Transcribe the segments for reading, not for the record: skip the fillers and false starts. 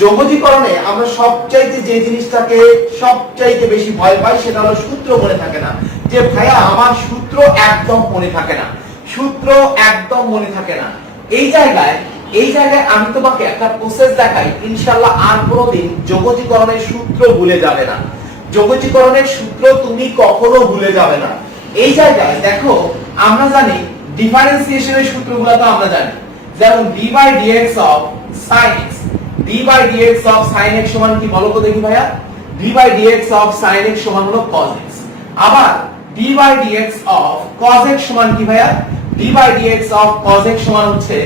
যোগজীকরণে আমরা সবচাইতে যে জিনিসটাকে সবচাইতে বেশি ভয় পাই সেটা হলো সূত্র মনে থাকে না। যে ভাইয়া আমার সূত্র একদম মনে থাকে না, সূত্র একদম মনে থাকে না। এই জায়গায় আমি তোমাকে একটা প্রসেস দেখাই, ইনশাআল্লাহ আর কোনোদিন যোগজীকরণের সূত্র ভুলে যাবে না। যোগজীকরণের সূত্র তুমি কখনো ভুলে যাবে না। এই জায়গায় দেখো, আমরা জানি ডিফারেন্সিয়েশনের সূত্রগুলো তো আমরা জানি, যেমন d by dx of sin x, d by dx of sin x সমান কি বলো তো দেখি ভাইয়া? d by dx of sin x সমান হলো cos x। আবার d by dx of cos x সমান কি ভাইয়া? d by dx of cos x সমান হচ্ছে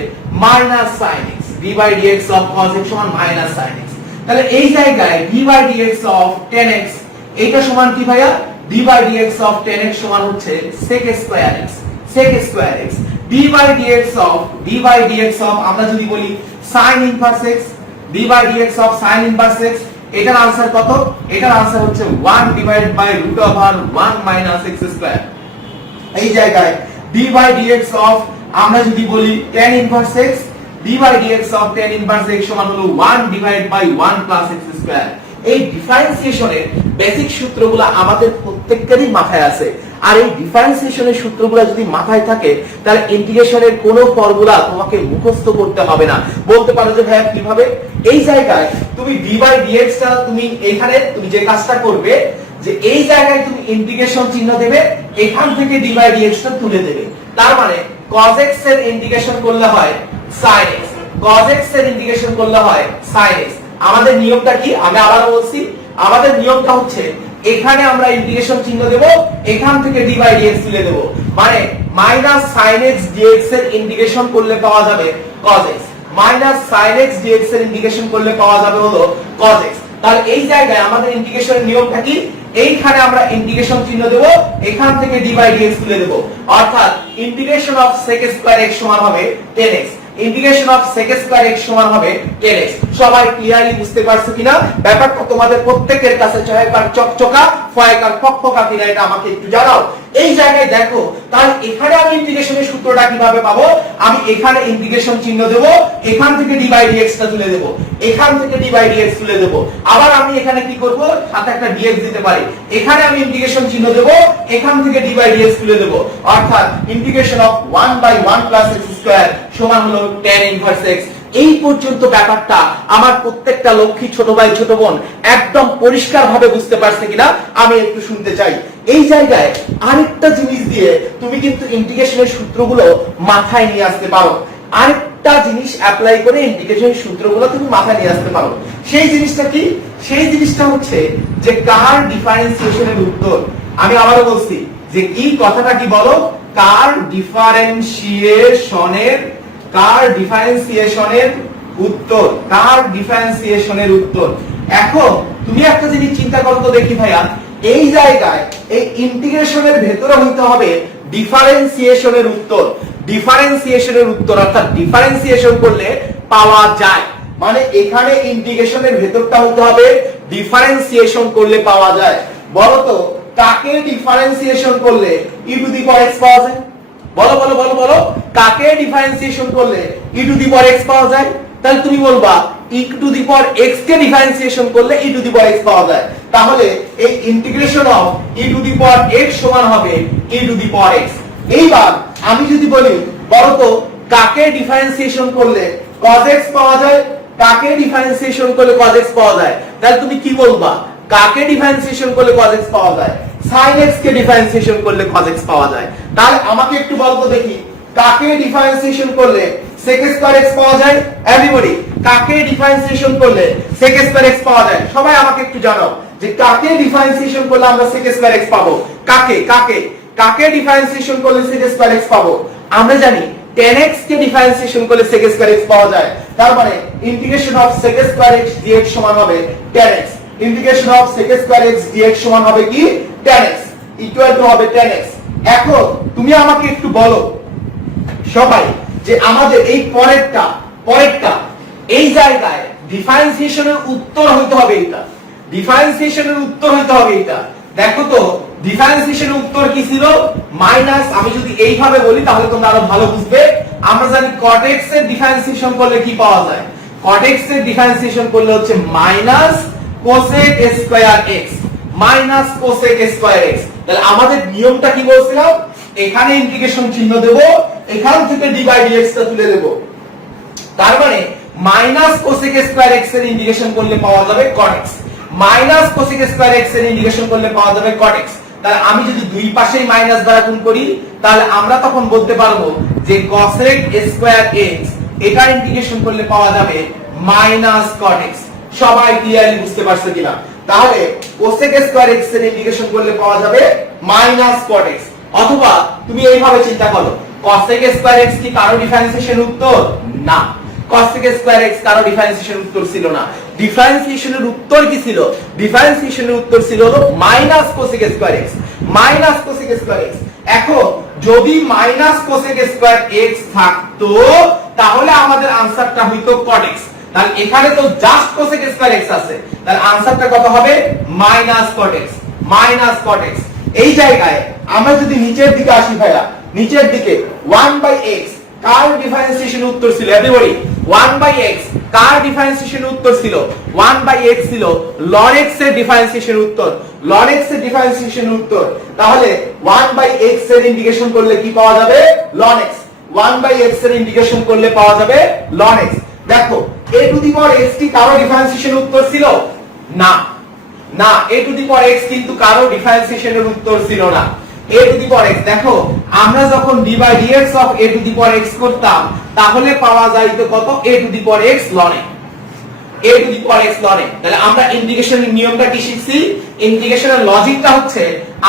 minus sin x, d by dx of cos x সমান minus sin x। তাহলে এই জায়গায় d by dx of tan x এটা সমান কি ভাইয়া? d by dx of tan x সমান হচ্ছে sec square x, sec square x। d by dx of আমরা যদি বলি sin inverse x, d by dx of sin inverse x, এটার आंसर কত? এটার आंसर হচ্ছে 1 divided by root over 1 minus x square। এই জায়গায় d by dx of আমরা যদি বলি tan inverse x, d by dx of tan inverse x সমান হলো 1 divided by 1 plus x square। এই ডিফারেন্সিয়েশনের বেসিক সূত্রগুলো আমাদের প্রত্যেককেরই মাথায় আছে, আর এই ডিফারেন্সিয়েশনের সূত্রগুলো যদি মাথায় থাকে তাহলে ইন্টিগ্রেশনের কোনো ফর্মুলা তোমাকে মুখস্থ করতে হবে না। বলতে পারো যে ভাইয়া কিভাবে? এই জায়গায় তুমি d by dx টা তুমি এখানে তুমি যে কাজটা করবে যে এই জায়গায় তুমি ইন্টিগ্রেশন চিহ্ন দেবে, এখান থেকে d by dx টা তুলে দেবে। তার মানে cos x এর ইন্টিগ্রেশন করলে হয় sin x, cos x এর ইন্টিগ্রেশন করলে হয় sin x। আমাদের নিয়মটা কি? আমি আবার বলছি, আমাদের নিয়মটা হচ্ছে এখানে আমরা ইন্টিগ্রেশন চিহ্ন দেব, এখান থেকে d by dx তুলে দেব, মানে মাইনাস sin x dx এর ইন্টিগ্রেশন করলে পাওয়া যাবে cos x, minus sin x dx এর ইন্টিগ্রেশন করলে পাওয়া যাবে হলো cos x। তাহলে এই জায়গায় আমাদের ইন্টিগ্রেশনের নিয়মটা কি? এইখানে আমরা ইন্টিগ্রেশন চিহ্ন দেব, এখান থেকে d by dx তুলে দেব, অর্থাৎ integration of sec square x সমান হবে 10x, integration of sec square x সমান হবে 10x। সবাই ক্লিয়ারলি বুঝতে পারছো কিনা? ব্যাপারটা তোমাদের প্রত্যেকের কাছে ছয়কার চকচকা ফয়কার ফকফকা কিনা এটা আমাকে একটু জানাও। এই জায়গায় দেখো, তাহলে এখানে আমি ইন্টিগ্রেশনের সূত্রটা কিভাবে পাবো? আমি এখানে ইন্টিগ্রেশন চিহ্ন দেব, এখান থেকে d by dx টা তুলে দেব, এখান থেকে d by dx তুলে দেব। আবার আমি এখানে কি করব? সাথে একটা dx দিতে পারি, এখানে আমি ইন্টিগ্রেশন চিহ্ন দেব, এখান থেকে d by dx তুলে দেব, অর্থাৎ integration of 1 by 1 plus x square সমান হলো tan inverse x। এই পর্যন্ত ব্যাপারটা আমার প্রত্যেকটা লক্ষ্মী ছোট ভাই ছোট বোন একদম পরিষ্কারভাবে বুঝতে পারছে কিনা আমি একটু শুনতে চাই। এই জায়গায় আরেকটা জিনিস দিয়ে তুমি কিন্তু ইন্টিগ্রেশনের সূত্রগুলো মাথায় নিয়ে আসতে পারো, আরেকটা জিনিস অ্যাপ্লাই করে ইন্টিগ্রেশনের সূত্রগুলো তুমি মাথায় নিয়ে আসতে পারো। সেই জিনিসটা কি? সেই জিনিসটা হচ্ছে যে কার ডিফারেন্সিয়েশনের উত্তর। আমি আবারও বলছি যে কি কথাটা কি বলো? কার ডিফারেন্সিয়েশনের উত্তর, কার ডিফারেন্সিয়েশনের উত্তর। এখন তুমি একটা জিনিস চিন্তা করো তো দেখি ভাইয়া, এই জায়গায় এই ইন্টিগ্রেশনের ভেতরে হইতে হবে ডিফারেন্সিয়েশনের উত্তর, ডিফারেন্সিয়েশনের উত্তর অর্থাৎ ডিফারেন্সিয়েশন করলে পাওয়া যায়, মানে এখানে ইন্টিগ্রেশনের ভেতরটা হতে হবে ডিফারেন্সিয়েশন করলে পাওয়া যায়। বলো তো কাকে ডিফারেন্সিয়েশন করলে e to the power x পাওয়া যায়? বলো বলো বলো বলো, কাকে ডিফারেন্সিয়েশন করলে e to the power x পাওয়া যায়? তাহলে তুমি বলবা e to the power x K differentiation করলে e to the power x পাওয়া যায়। তাহলে এই integration of e to the power x সমান হবে e to the power x। এইবার আমি যদি বলি বলো তো কাকে ডিফারেন্সিয়েশন করলে cos x পাওয়া যায়, কাকে ডিফারেন্সিয়েশন করলে cos x পাওয়া যায়, তাহলে তুমি কি বলবা? কাকে ডিফারেন্সিয়েশন করলে cos x পাওয়া যায়? sin x কে ডিফারেন্সিয়েশন করলে cos x পাওয়া যায়। তাহলে আমাকে একটু বলতো দেখি কাকে ডিফারেন্সিয়েশন করলে sec স্কয়ার x পাওয়া যায়? এভরিবডি, কাকে ডিফারেন্সিয়েশন করলে sec স্কয়ার x পাওয়া যায়? সবাই আমাকে একটু জানাও যে কাকে ডিফারেন্সিয়েশন করলে আমরা sec স্কয়ার x পাবো? কাকে কাকে কাকে ডিফারেন্সিয়েশন করলে sec স্কয়ার x পাবো? আমরা জানি tan x কে ডিফারেন্সিয়েশন করলে sec স্কয়ার x পাওয়া যায়। তার মানে integration of sec square x dx সমান হবে tan x, integration of sec square x dx সমান হবে কি? tan x ইকুয়াল টু হবে tan x। এখন তুমি আমাকে একটু বলো সবাই যে আমাদের এই পরেরটা এই জায়গায় ডিফারেন্সিয়েশনের উত্তর হইতে হবে এটা, ডিফারেন্সিয়েশনের উত্তর হইতে হবে এটা। দেখো তো ডিফারেন্সিয়েশনের উত্তর কি ছিল? মাইনাস, আমি যদি এইভাবে বলি তাহলে তোমরা আরো ভালো বুঝবে। আমরা জানি cot x এর ডিফারেন্সিয়েশন করলে কি পাওয়া যায়? cot x এর ডিফারেন্সিয়েশন করলে হচ্ছে minus cosec square x, minus cosec square x। তাহলে আমাদের নিয়মটা কি বলছিলাম, এখানে ইন্টিগ্রেশন চিহ্ন দেব, এখান থেকে d বাই dx টা তুলে দেব। তার মানে মাইনাস cosec স্কয়ার x এর ইন্টিগ্রেশন করলে পাওয়া যাবে cot x, minus cosec square x এর ইন্টিগ্রেশন করলে পাওয়া যাবে cot x। তাহলে আমি যদি দুই পাশেই মাইনাস দ্বারা গুণ করি, তাহলে আমরা তখন বলতে পারবো যে cosec স্কয়ার x এটা ইন্টিগ্রেশন করলে পাওয়া যাবে মাইনাস cot x। সবাই ক্লিয়ারলি বুঝতে পারছো কিনা? তাহলে cosec স্কয়ার x এর ইন্টিগ্রেশন করলে পাওয়া যাবে মাইনাস cot x। অথবা তুমি এইভাবে চিন্তা করো, cosec স্কয়ার x কি কারো ডিফারেন্সিয়েশন উত্তর? না, cosec স্কয়ার x কারো ডিফারেন্সিয়েশন উত্তর ছিল না। ডিফারেন্সিয়েশনের উত্তর কি ছিল? ডিফারেন্সিয়েশনের উত্তর ছিল হলো minus cosec square x, minus cosec square x। এখন যদি মাইনাস cosec স্কয়ার x থাকতো তাহলে আমাদের আনসারটা হইতো cot x। তাহলে এখানে তো জাস্ট cosec স্কয়ার x আছে, তাহলে আনসারটা কত হবে? Minus cot x, minus cot x। এই জায়গায় আমরা যদি নিচের দিকে আসি ভাইয়া, নিচের দিকে 1/x কার ডিফারেন্সিয়েশন উত্তর ছিল? এভরিবডি 1/x কার ডিফারেন্সিয়েশন উত্তর ছিল? 1/x ছিল ln x এর ডিফারেন্সিয়েশন উত্তর, ln x এর ডিফারেন্সিয়েশন উত্তর। তাহলে 1/x এর ইন্টিগ্রেশন করলে কি পাওয়া যাবে? ln x। 1/x এর ইন্টিগ্রেশন করলে পাওয়া যাবে ln x। দেখো a to the power x কি কারো ডিফারেন্সিয়েশন উত্তর ছিল? না, না, a to the power x কিন্তু কারো ডিফারেন্সিয়েশনের উত্তর ছিল না। a to the power x, দেখো আমরা যখন d by dx of a to the power x করতাম তাহলে পাওয়া যাইতো কত? a to the power x ln a, a to the power x ln a। তাহলে আমরা ইন্টিগ্রেশনের নিয়মটা কি শিখছি? ইন্টিগ্রেশনের লজিকটা হচ্ছে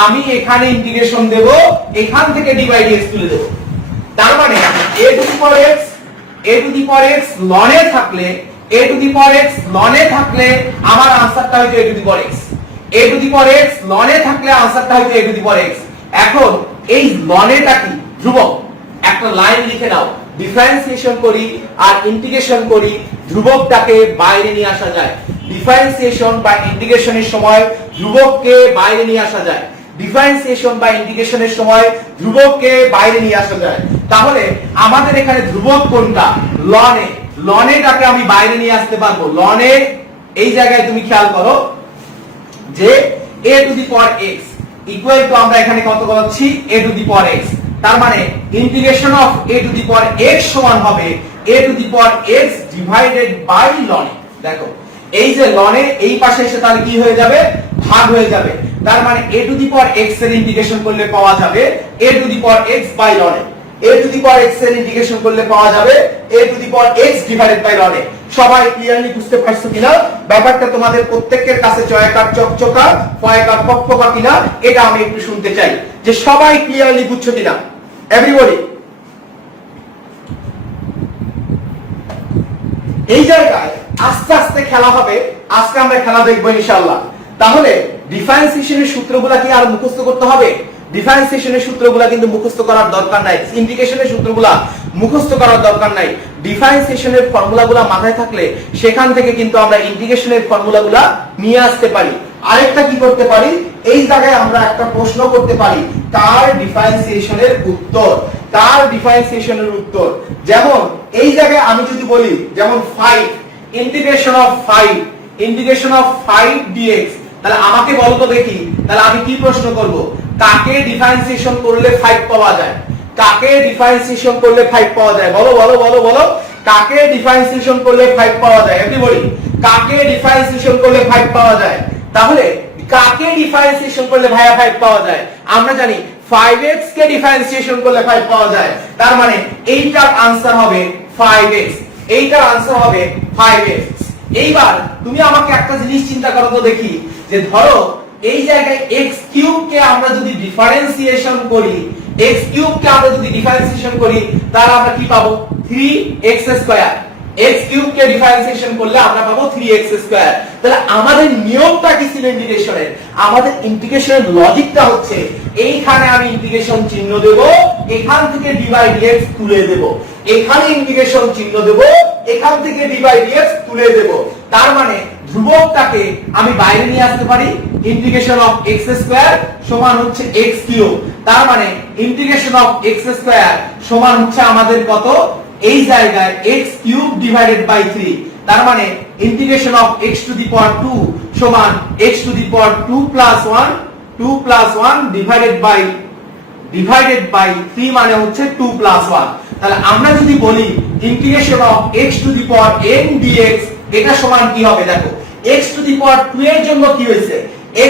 আমি এখানে ইন্টিগ্রেশন দেব, এখান থেকে d বাই dx তুলে দেব। তার মানে a to the power x, a to the power x ln a থাকলে, a to the power x ln a থাকলে আমার আনসারটা হইতো a to the power x, a to the power x ln a থাকলে আনসারটা হইতো a to the power x। এখন এই ln a টা কি? ধ্রুবক। একটা লাইন লিখে নাও, ডিফারেন্সিয়েশন করি আর ইন্টিগ্রেশন করি, ধ্রুবকটাকে বাইরে নিয়ে আসা যায়। ডিফারেন্সিয়েশন বা ইন্টিগ্রেশনের সময় ধ্রুবককে বাইরে নিয়ে আসা যায়, ডিফারেন্সিয়েশন বা ইন্টিগ্রেশনের সময় ধ্রুবককে বাইরে নিয়ে আসা যায়। তাহলে আমাদের এখানে ধ্রুবক কোনটা? ln a, ln a টাকে আমি বাইরে নিয়ে আসতে পারবো। ln a এই জায়গায় তুমি খেয়াল করো যে a to the power x equal to আমরা এখানে কত পাচ্ছি? a to the power x। তার মানে integration of a to the power x সমান হবে a to the power x divided by ln a। দেখো এই যে ln a এই পাশে এসে তাহলে কি হয়ে যাবে? ভাগ হয়ে যাবে। তার মানে a to the power x এর ইন্টিগ্রেশন করলে পাওয়া যাবে a to the power x by ln a, a to the power x এর ইন্টিগ্রেশন করলে পাওয়া যাবে a to the power x divided by ln a। সবাই ক্লিয়ারলি বুঝতে পারছো কিনা? ব্যাপারটা তোমাদের প্রত্যেকের কাছে জয়কার চকচকা, ফয়কার পকপকা কিনা এটা আমি একটু শুনতে চাই, যে সবাই ক্লিয়ারলি বুঝছো কিনা? এভরিবডি এই জায়গায় আস্তে আস্তে খেলা হবে, আজকে আমরা খেলা দেখবো ইনশাআল্লাহ। তাহলে ডিফারেন্সিয়েশনের সূত্রগুলা কি আর মুখস্থ করতে হবে? ডিফারেন্সিয়েশনের সূত্রগুলা কিন্তু মুখস্থ করার দরকার নাই, ইন্টিগ্রেশনের সূত্রগুলা মুখস্থ করার দরকার নাই। ডিফারেন্সিয়েশনের ফর্মুলাগুলা মাথায় থাকলে সেখান থেকে কিন্তু আমরা ইন্টিগ্রেশনের ফর্মুলাগুলা নিয়ে আসতে পারি। আরেকটা কি করতে পারি? এই জায়গায় আমরা একটা প্রশ্ন করতে পারি, কার ডিফারেন্সিয়েশনের উত্তর, কার ডিফারেন্সিয়েশনের উত্তর। যেমন এই জায়গায় আমি যদি বলি যেমন 5 integration of 5, integration of 5 dx, তাহলে আমাকে বলো তো দেখি, তাহলে আমি কি প্রশ্ন করব? কাকে ডিফারেন্সিয়েশন করলে 5 পাওয়া যায়? কাকে ডিফারেন্সিয়েশন করলে 5 পাওয়া যায়? বলো বলো বলো বলো, কাকে ডিফারেন্সিয়েশন করলে 5 পাওয়া যায়? এভরিবডি কাকে ডিফারেন্সিয়েশন করলে 5 পাওয়া যায়? তাহলে কাকে ডিফারেন্সিয়েশন করলে ভাইয়া 5 পাওয়া যায়? আমরা জানি 5x কে ডিফারেন্সিয়েশন করলে 5 পাওয়া যায়। তার মানে এইটার আনসার হবে 5x, এইটার আনসার হবে 5x। এইবার তুমি আমাকে একটা জিনিস চিন্তা করো তো দেখি, যে ধরো এই জায়গায় x কিউব কে আমরা যদি ডিফারেন্সিয়েশন করি, x কিউব কে আমরা যদি ডিফারেন্সিয়েশন করি তাহলে আমরা কি পাবো? 3x square. x কিউব কে ডিফারেন্সিয়েশন করলে আমরা পাবো 3x স্কয়ার। তাহলে আমাদের নিয়মটা কি ছিল ইন্টিগ্রেশনের? আমাদের ইন্টিগ্রেশনের লজিকটা হচ্ছে এইখানে আমি ইন্টিগ্রেশন চিহ্ন দেব, এখান থেকে d বাই dx তুলে দেব, এখানে ইন্টিগ্রেশন চিহ্ন দেব, এখান থেকে d বাই dx তুলে দেব। তার মানে ধ্রুবকটাকে আমি বাইরে নিয়ে আসতে পারি, ইন্টিগ্রেশন অফ x স্কয়ার সমান হচ্ছে x কিউব। তার মানে ইন্টিগ্রেশন অফ x স্কয়ার সমান হচ্ছে আমাদের কত? এই জায়গায় x কিউব ডিভাইডেড বাই 3। তার মানে integration of x to the power 2 সমান x to the power 2 plus 1 divided by 3 মানে হচ্ছে 2 প্লাস 1। তাহলে আমরা যদি বলি integration of x to the power n dx এটা সমান কি হবে? দেখো x টু দি পাওয়ার 2 এর জন্য কি হয়েছে,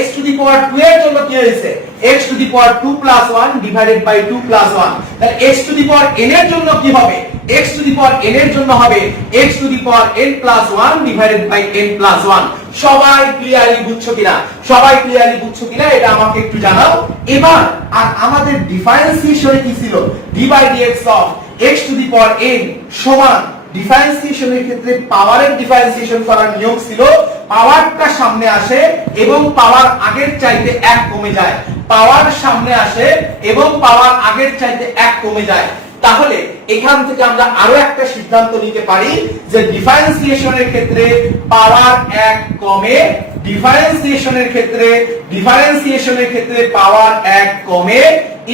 x টু দি পাওয়ার 2 এর জন্য কি হয়েছে, x to the power 2 plus 1 divided by 2 plus 1। তাহলে x to the power n এর জন্য কি হবে, x to the power n এর জন্য হবে x to the power n plus 1 divided by n plus 1। সবাই ক্লিয়ারলি বুঝছো কিনা? সবাই ক্লিয়ারলি বুঝছো কিনা এটা আমাকে একটু জানাও। এবার আর আমাদের ডিফারেন্সিয়েশনে কি ছিল, d by dx of x to the power n সমান ডিফারেন্সিয়েশনের ক্ষেত্রে পাওয়ারের ডিফারেন্সিয়েশন করার নিয়ম ছিল পাওয়ারটা সামনে আসে এবং পাওয়ার আগের চাইতে 1 কমে যায়, পাওয়ার সামনে আসে এবং পাওয়ার আগের চাইতে 1 কমে যায়। তাহলে এখান থেকে আমরা আরো একটা সিদ্ধান্ত নিতে পারি যে ডিফারেন্সিয়েশনের ক্ষেত্রে পাওয়ার 1 কমে, ডিফারেন্সিয়েশনের ক্ষেত্রে পাওয়ার 1 কমে,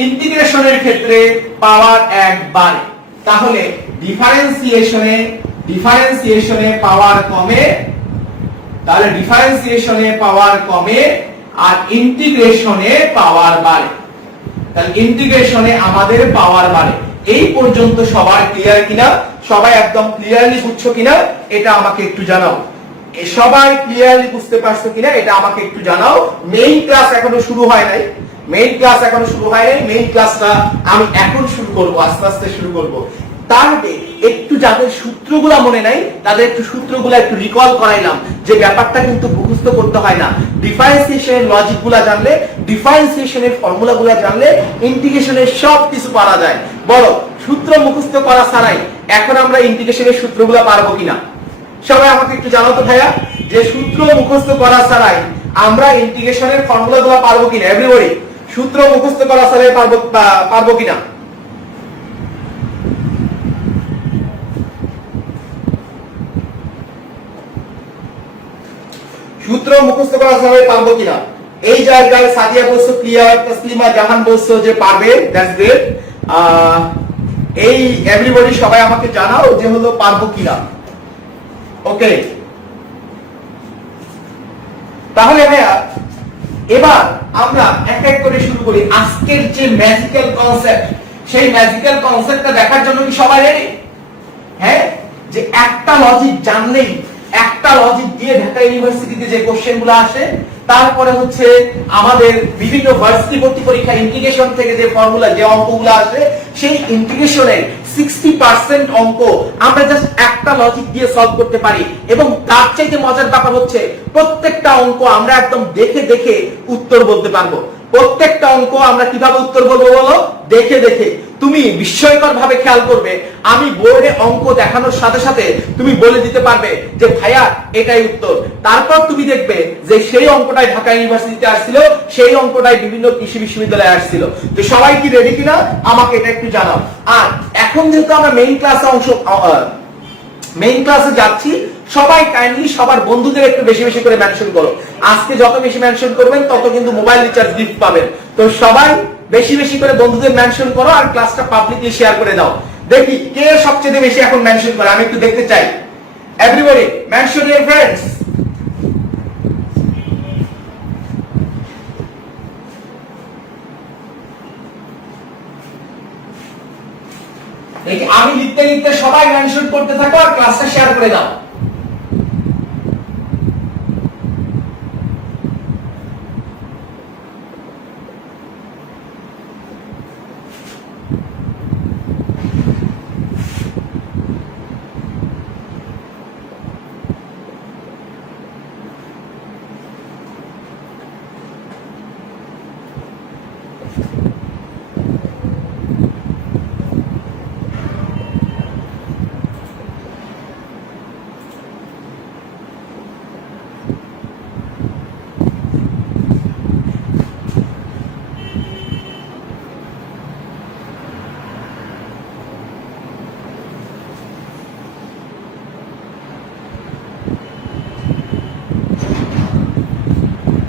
ইন্টিগ্রেশনের ক্ষেত্রে পাওয়ার 1 বাড়ে। তাহলে ডিফারেন্সিয়েশনে পাওয়ার কমে, তাহলে ডিফারেন্সিয়েশনে পাওয়ার কমে আর ইন্টিগ্রেশনে পাওয়ার বাড়ে। তাহলে ইন্টিগ্রেশনে আমাদের পাওয়ার বাড়ে। এই পর্যন্ত সবার ক্লিয়ার কিনা? সবাই একদম ক্লিয়ারলি বুঝছো কিনা এটা আমাকে একটু জানাও। সবাই ক্লিয়ারলি বুঝতে পারছো কিনা এটা আমাকে একটু জানাও। মেইন ক্লাস এখনো শুরু হয় নাই, মেইন ক্লাসটা আমি এখন শুরু করব, আস্তে আস্তে শুরু করব। তার আগে একটু যাদের সূত্রগুলো মনে নাই তাদের একটু সূত্রগুলো একটু রিকল করাইলাম, যে ব্যাপারটা কিন্তু মুখস্থ করতে হয় না। ডিফারেন্সিয়েশনের লজিকগুলো জানলে, ডিফারেন্সিয়েশনের ফর্মুলাগুলো জানলে ইন্টিগ্রেশনের সব কিছু পারা যায়। বলো সূত্র মুখস্থ করা ছাড়াই এখন আমরা ইন্টিগ্রেশনের সূত্রগুলো পারবো কিনা? সবাই আমাকে একটু জানাও তো ভাইয়া, যে সূত্র মুখস্থ করা ছাড়াই আমরা ইন্টিগ্রেশনের ফর্মুলাগুলো পারবো কিনা? এভরিবডি সূত্র মুখস্থ করা ছাড়াই পারবো কিনা? সূত্র মুখস্থ করা ছাড়াই পারবো কিনা? এই জায়গায় সাদিয়া বলছো ক্লিয়ার, তাসলিমা জাহান বলছো যে পারবে, দ্যাটস গ্রেট। এই এভরিবডি সবাই আমাকে জানাও যে হলো পারবো কিনা। ওকে, তাহলে ভাইয়া এবার আমরা এক এক করে শুরু করি। আজকের যে ম্যাজিক্যাল কনসেপ্ট, সেই ম্যাজিক্যাল কনসেপ্টটা দেখার জন্য কি সবাই রেডি? হ্যাঁ, যে একটা লজিক জানলেই, একটা লজিক দিয়ে ঢাকা ইউনিভার্সিটিতে যে কোশ্চেনগুলো আসে, তারপরে হচ্ছে আমাদের বিভিন্ন ভার্সিটি ভর্তি পরীক্ষা ইন্টিগ্রেশন থেকে যে ফর্মুলা, যে অঙ্কগুলো আসে, সেই ইন্টিগ্রেশনের 60% অঙ্ক আমরা জাস্ট একটা লজিক দিয়ে সলভ করতে পারি। এবং তার চাইতে মজার ব্যাপার হচ্ছে প্রত্যেকটা অঙ্ক আমরা একদম দেখে দেখে উত্তর বলতে পারবো। প্রত্যেকটা অঙ্ক আমরা কিভাবে উত্তর বলবো বলো? দেখে দেখে। তুমি বিস্ময়কর ভাবে খেয়াল করবে, আমি বোর্ডে অঙ্ক দেখানোর সাথে সাথে তুমি বলে দিতে পারবে যে ভাইয়া এটাই উত্তর। তারপর তুমি দেখবে যে সেই অঙ্কটাই ঢাকা ইউনিভার্সিটিতে আসছিল, সেই অঙ্কটাই বিভিন্ন কৃষি বিশ্ববিদ্যালয়ে আসছিল। তো সবাই কি রেডি কিনা আমাকে এটা একটু জানাও। আর এখন যেহেতু আমরা মেইন ক্লাসে যাচ্ছি, সবাই কাইন্ডলি সবার বন্ধুদের একটু বেশি বেশি করে মেনশন করো। আজকে যত বেশি মেনশন করবেন তত কিন্তু মোবাইল রিচার্জ গিফট পাবেন। তো সবাই বেশি বেশি করে বন্ধুদের মেনশন করো আর ক্লাসটা পাবলিকলি শেয়ার করে দাও। দেখি কে সবচেয়ে বেশি এখন মেনশন করে, আমি একটু দেখতে চাই। Everybody mention your friends. দেখি আমি লিখতে লিখতে সবাই মেনশন করতে থাকো আর ক্লাসটা শেয়ার করে দাও।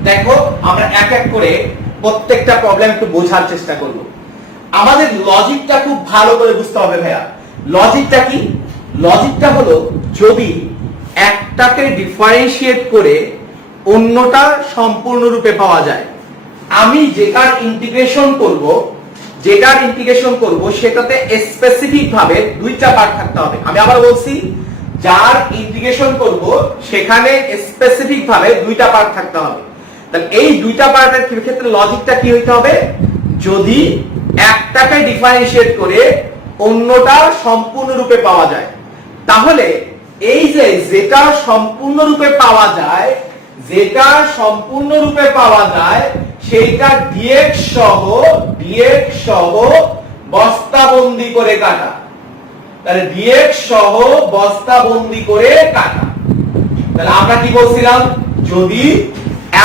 দেখো আমরা এক এক করে প্রত্যেকটা প্রবলেম একটু বোঝার চেষ্টা করব। আমাদের লজিকটা খুব ভালো করে বুঝতে হবে ভাইয়া। লজিকটা কি? লজিকটা হলো যদি একটাকে ডিফারেন্সিয়েট করে অন্যটা সম্পূর্ণরূপে পাওয়া যায়। আমি যেটার ইন্টিগ্রেশন করব সেটাতে স্পেসিফিক ভাবে দুইটা পার্ট থাকতে হবে। আমি আবার বলছি, যার ইন্টিগ্রেশন করব সেখানে স্পেসিফিক ভাবে দুইটা পার্ট থাকতে হবে। তাহলে এই দুইটা পার্টের ক্ষেত্রে লজিকটা কি হইতে হবে? যদি একটাকে ডিফারেন্সিয়েট করে অন্যটা সম্পূর্ণরূপে পাওয়া যায়, তাহলে এই যে যেটা সম্পূর্ণরূপে পাওয়া যায় সেইটা ডিএক্স সহ বস্তাবন্দি করে কাটা। তাহলে ডিএক্স সহ বস্তাবন্দি করে কাটা। তাহলে আমরা কি বলছিলাম? যদি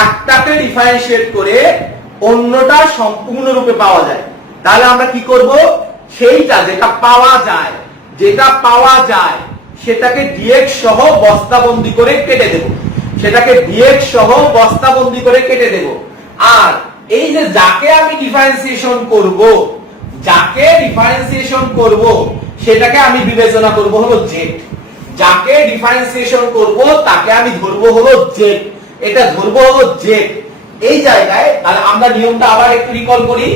একটাকে ডিফারেন্সিয়েট করে অন্যটা সম্পূর্ণরূপে পাওয়া যায়, তাহলে আমরা কি করব? সেইটা যেটা পাওয়া যায় সেটাকে ডিএক্স সহ বস্তাবন্দি করে কেটে দেব। আর এই যে যাকে আমি ডিফারেন্সিয়েশন করব সেটাকে আমি বিবেচনা করব হলো জেড। যাকে ডিফারেন্সিয়েশন করব তাকে আমি ধরবো হলো জেড। এটা ধরবো হলো জেড। এই জায়গায় তাহলে আমরা নিয়মটা আবার একটু রিকল করি।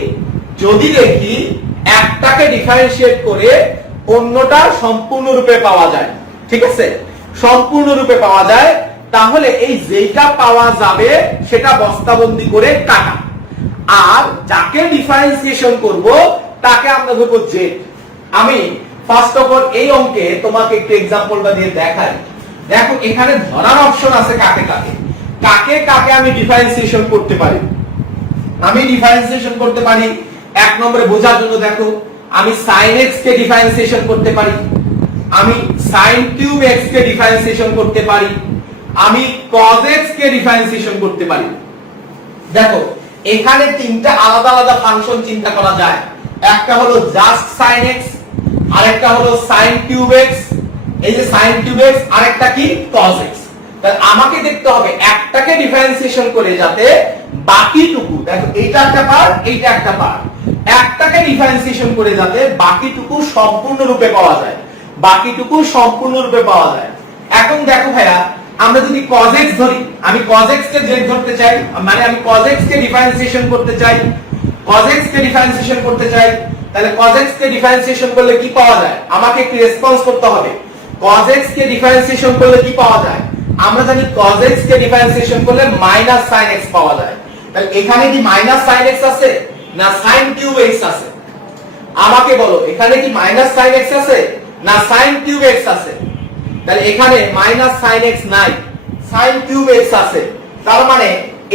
যদি দেখি একটাকে ডিফারেন্সিয়েট করে অন্যটা সম্পূর্ণরূপে পাওয়া যায়, ঠিক আছে, সম্পূর্ণরূপে পাওয়া যায়, তাহলে এই যেটা পাওয়া যাবে সেটা বস্তাবন্দি করে কাটা। আর যাকে ডিফারেন্সিয়েশন করব তাকে আমরা ধরবো জেড। আমি ফার্স্ট অফ অল এই অঙ্কে তোমাকে একটু এক্সাম্পলটা দিয়ে দেখাই। দেখো এখানে ধরার অপশন আছে কাকে আমি ডিফারেন্সিয়েশন করতে পারি। এক নম্বরে বোঝার জন্য দেখো, আমি sin x কে ডিফারেন্সিয়েশন করতে পারি, আমি sin কিউব x কে ডিফারেন্সিয়েশন করতে পারি, আমি cos x কে ডিফারেন্সিয়েশন করতে পারি। দেখো এখানে তিনটা আলাদা আলাদা ফাংশন চিন্তা করা যায়। একটা হলো জাস্ট sin x, আরেকটা হলো sin কিউব x, এই যে sin কিউব x, আরেকটা কি cos x। তাহলে আমাকে দেখতে হবে একটাকে ডিফারেন্সিয়েশন করে যাতে বাকিটুকু, দেখো এইটা একটা পার্ট, এইটা একটা পার্ট, একটাকে ডিফারেন্সিয়েশন করে যাতে বাকিটুকু সম্পূর্ণরূপে পাওয়া যায়। এখন দেখো ভাইয়া, আমরা যদি cos x ধরি, আমি cos x কে z ধরতে চাই, মানে আমি cos x কে ডিফারেন্সিয়েশন করতে চাই, তাহলে cos x কে ডিফারেন্সিয়েশন করলে কি পাওয়া যায়? আমাকে একটু রেসপন্স করতে হবে। cos x কে ডিফারেন্সিয়েশন করলে কি পাওয়া যায়? আমরা জানি cos x কে ডিফারেন্সিয়েশন করলে মাইনাস sin x পাওয়া যায়। তাহলে এখানে কি মাইনাস sin x আছে না sin কিউব x আছে? আমাকে বলো, এখানে কি মাইনাস sin x আছে না sin কিউব x আছে? তাহলে এখানে মাইনাস sin x নাই, sin কিউব x আছে। তার মানে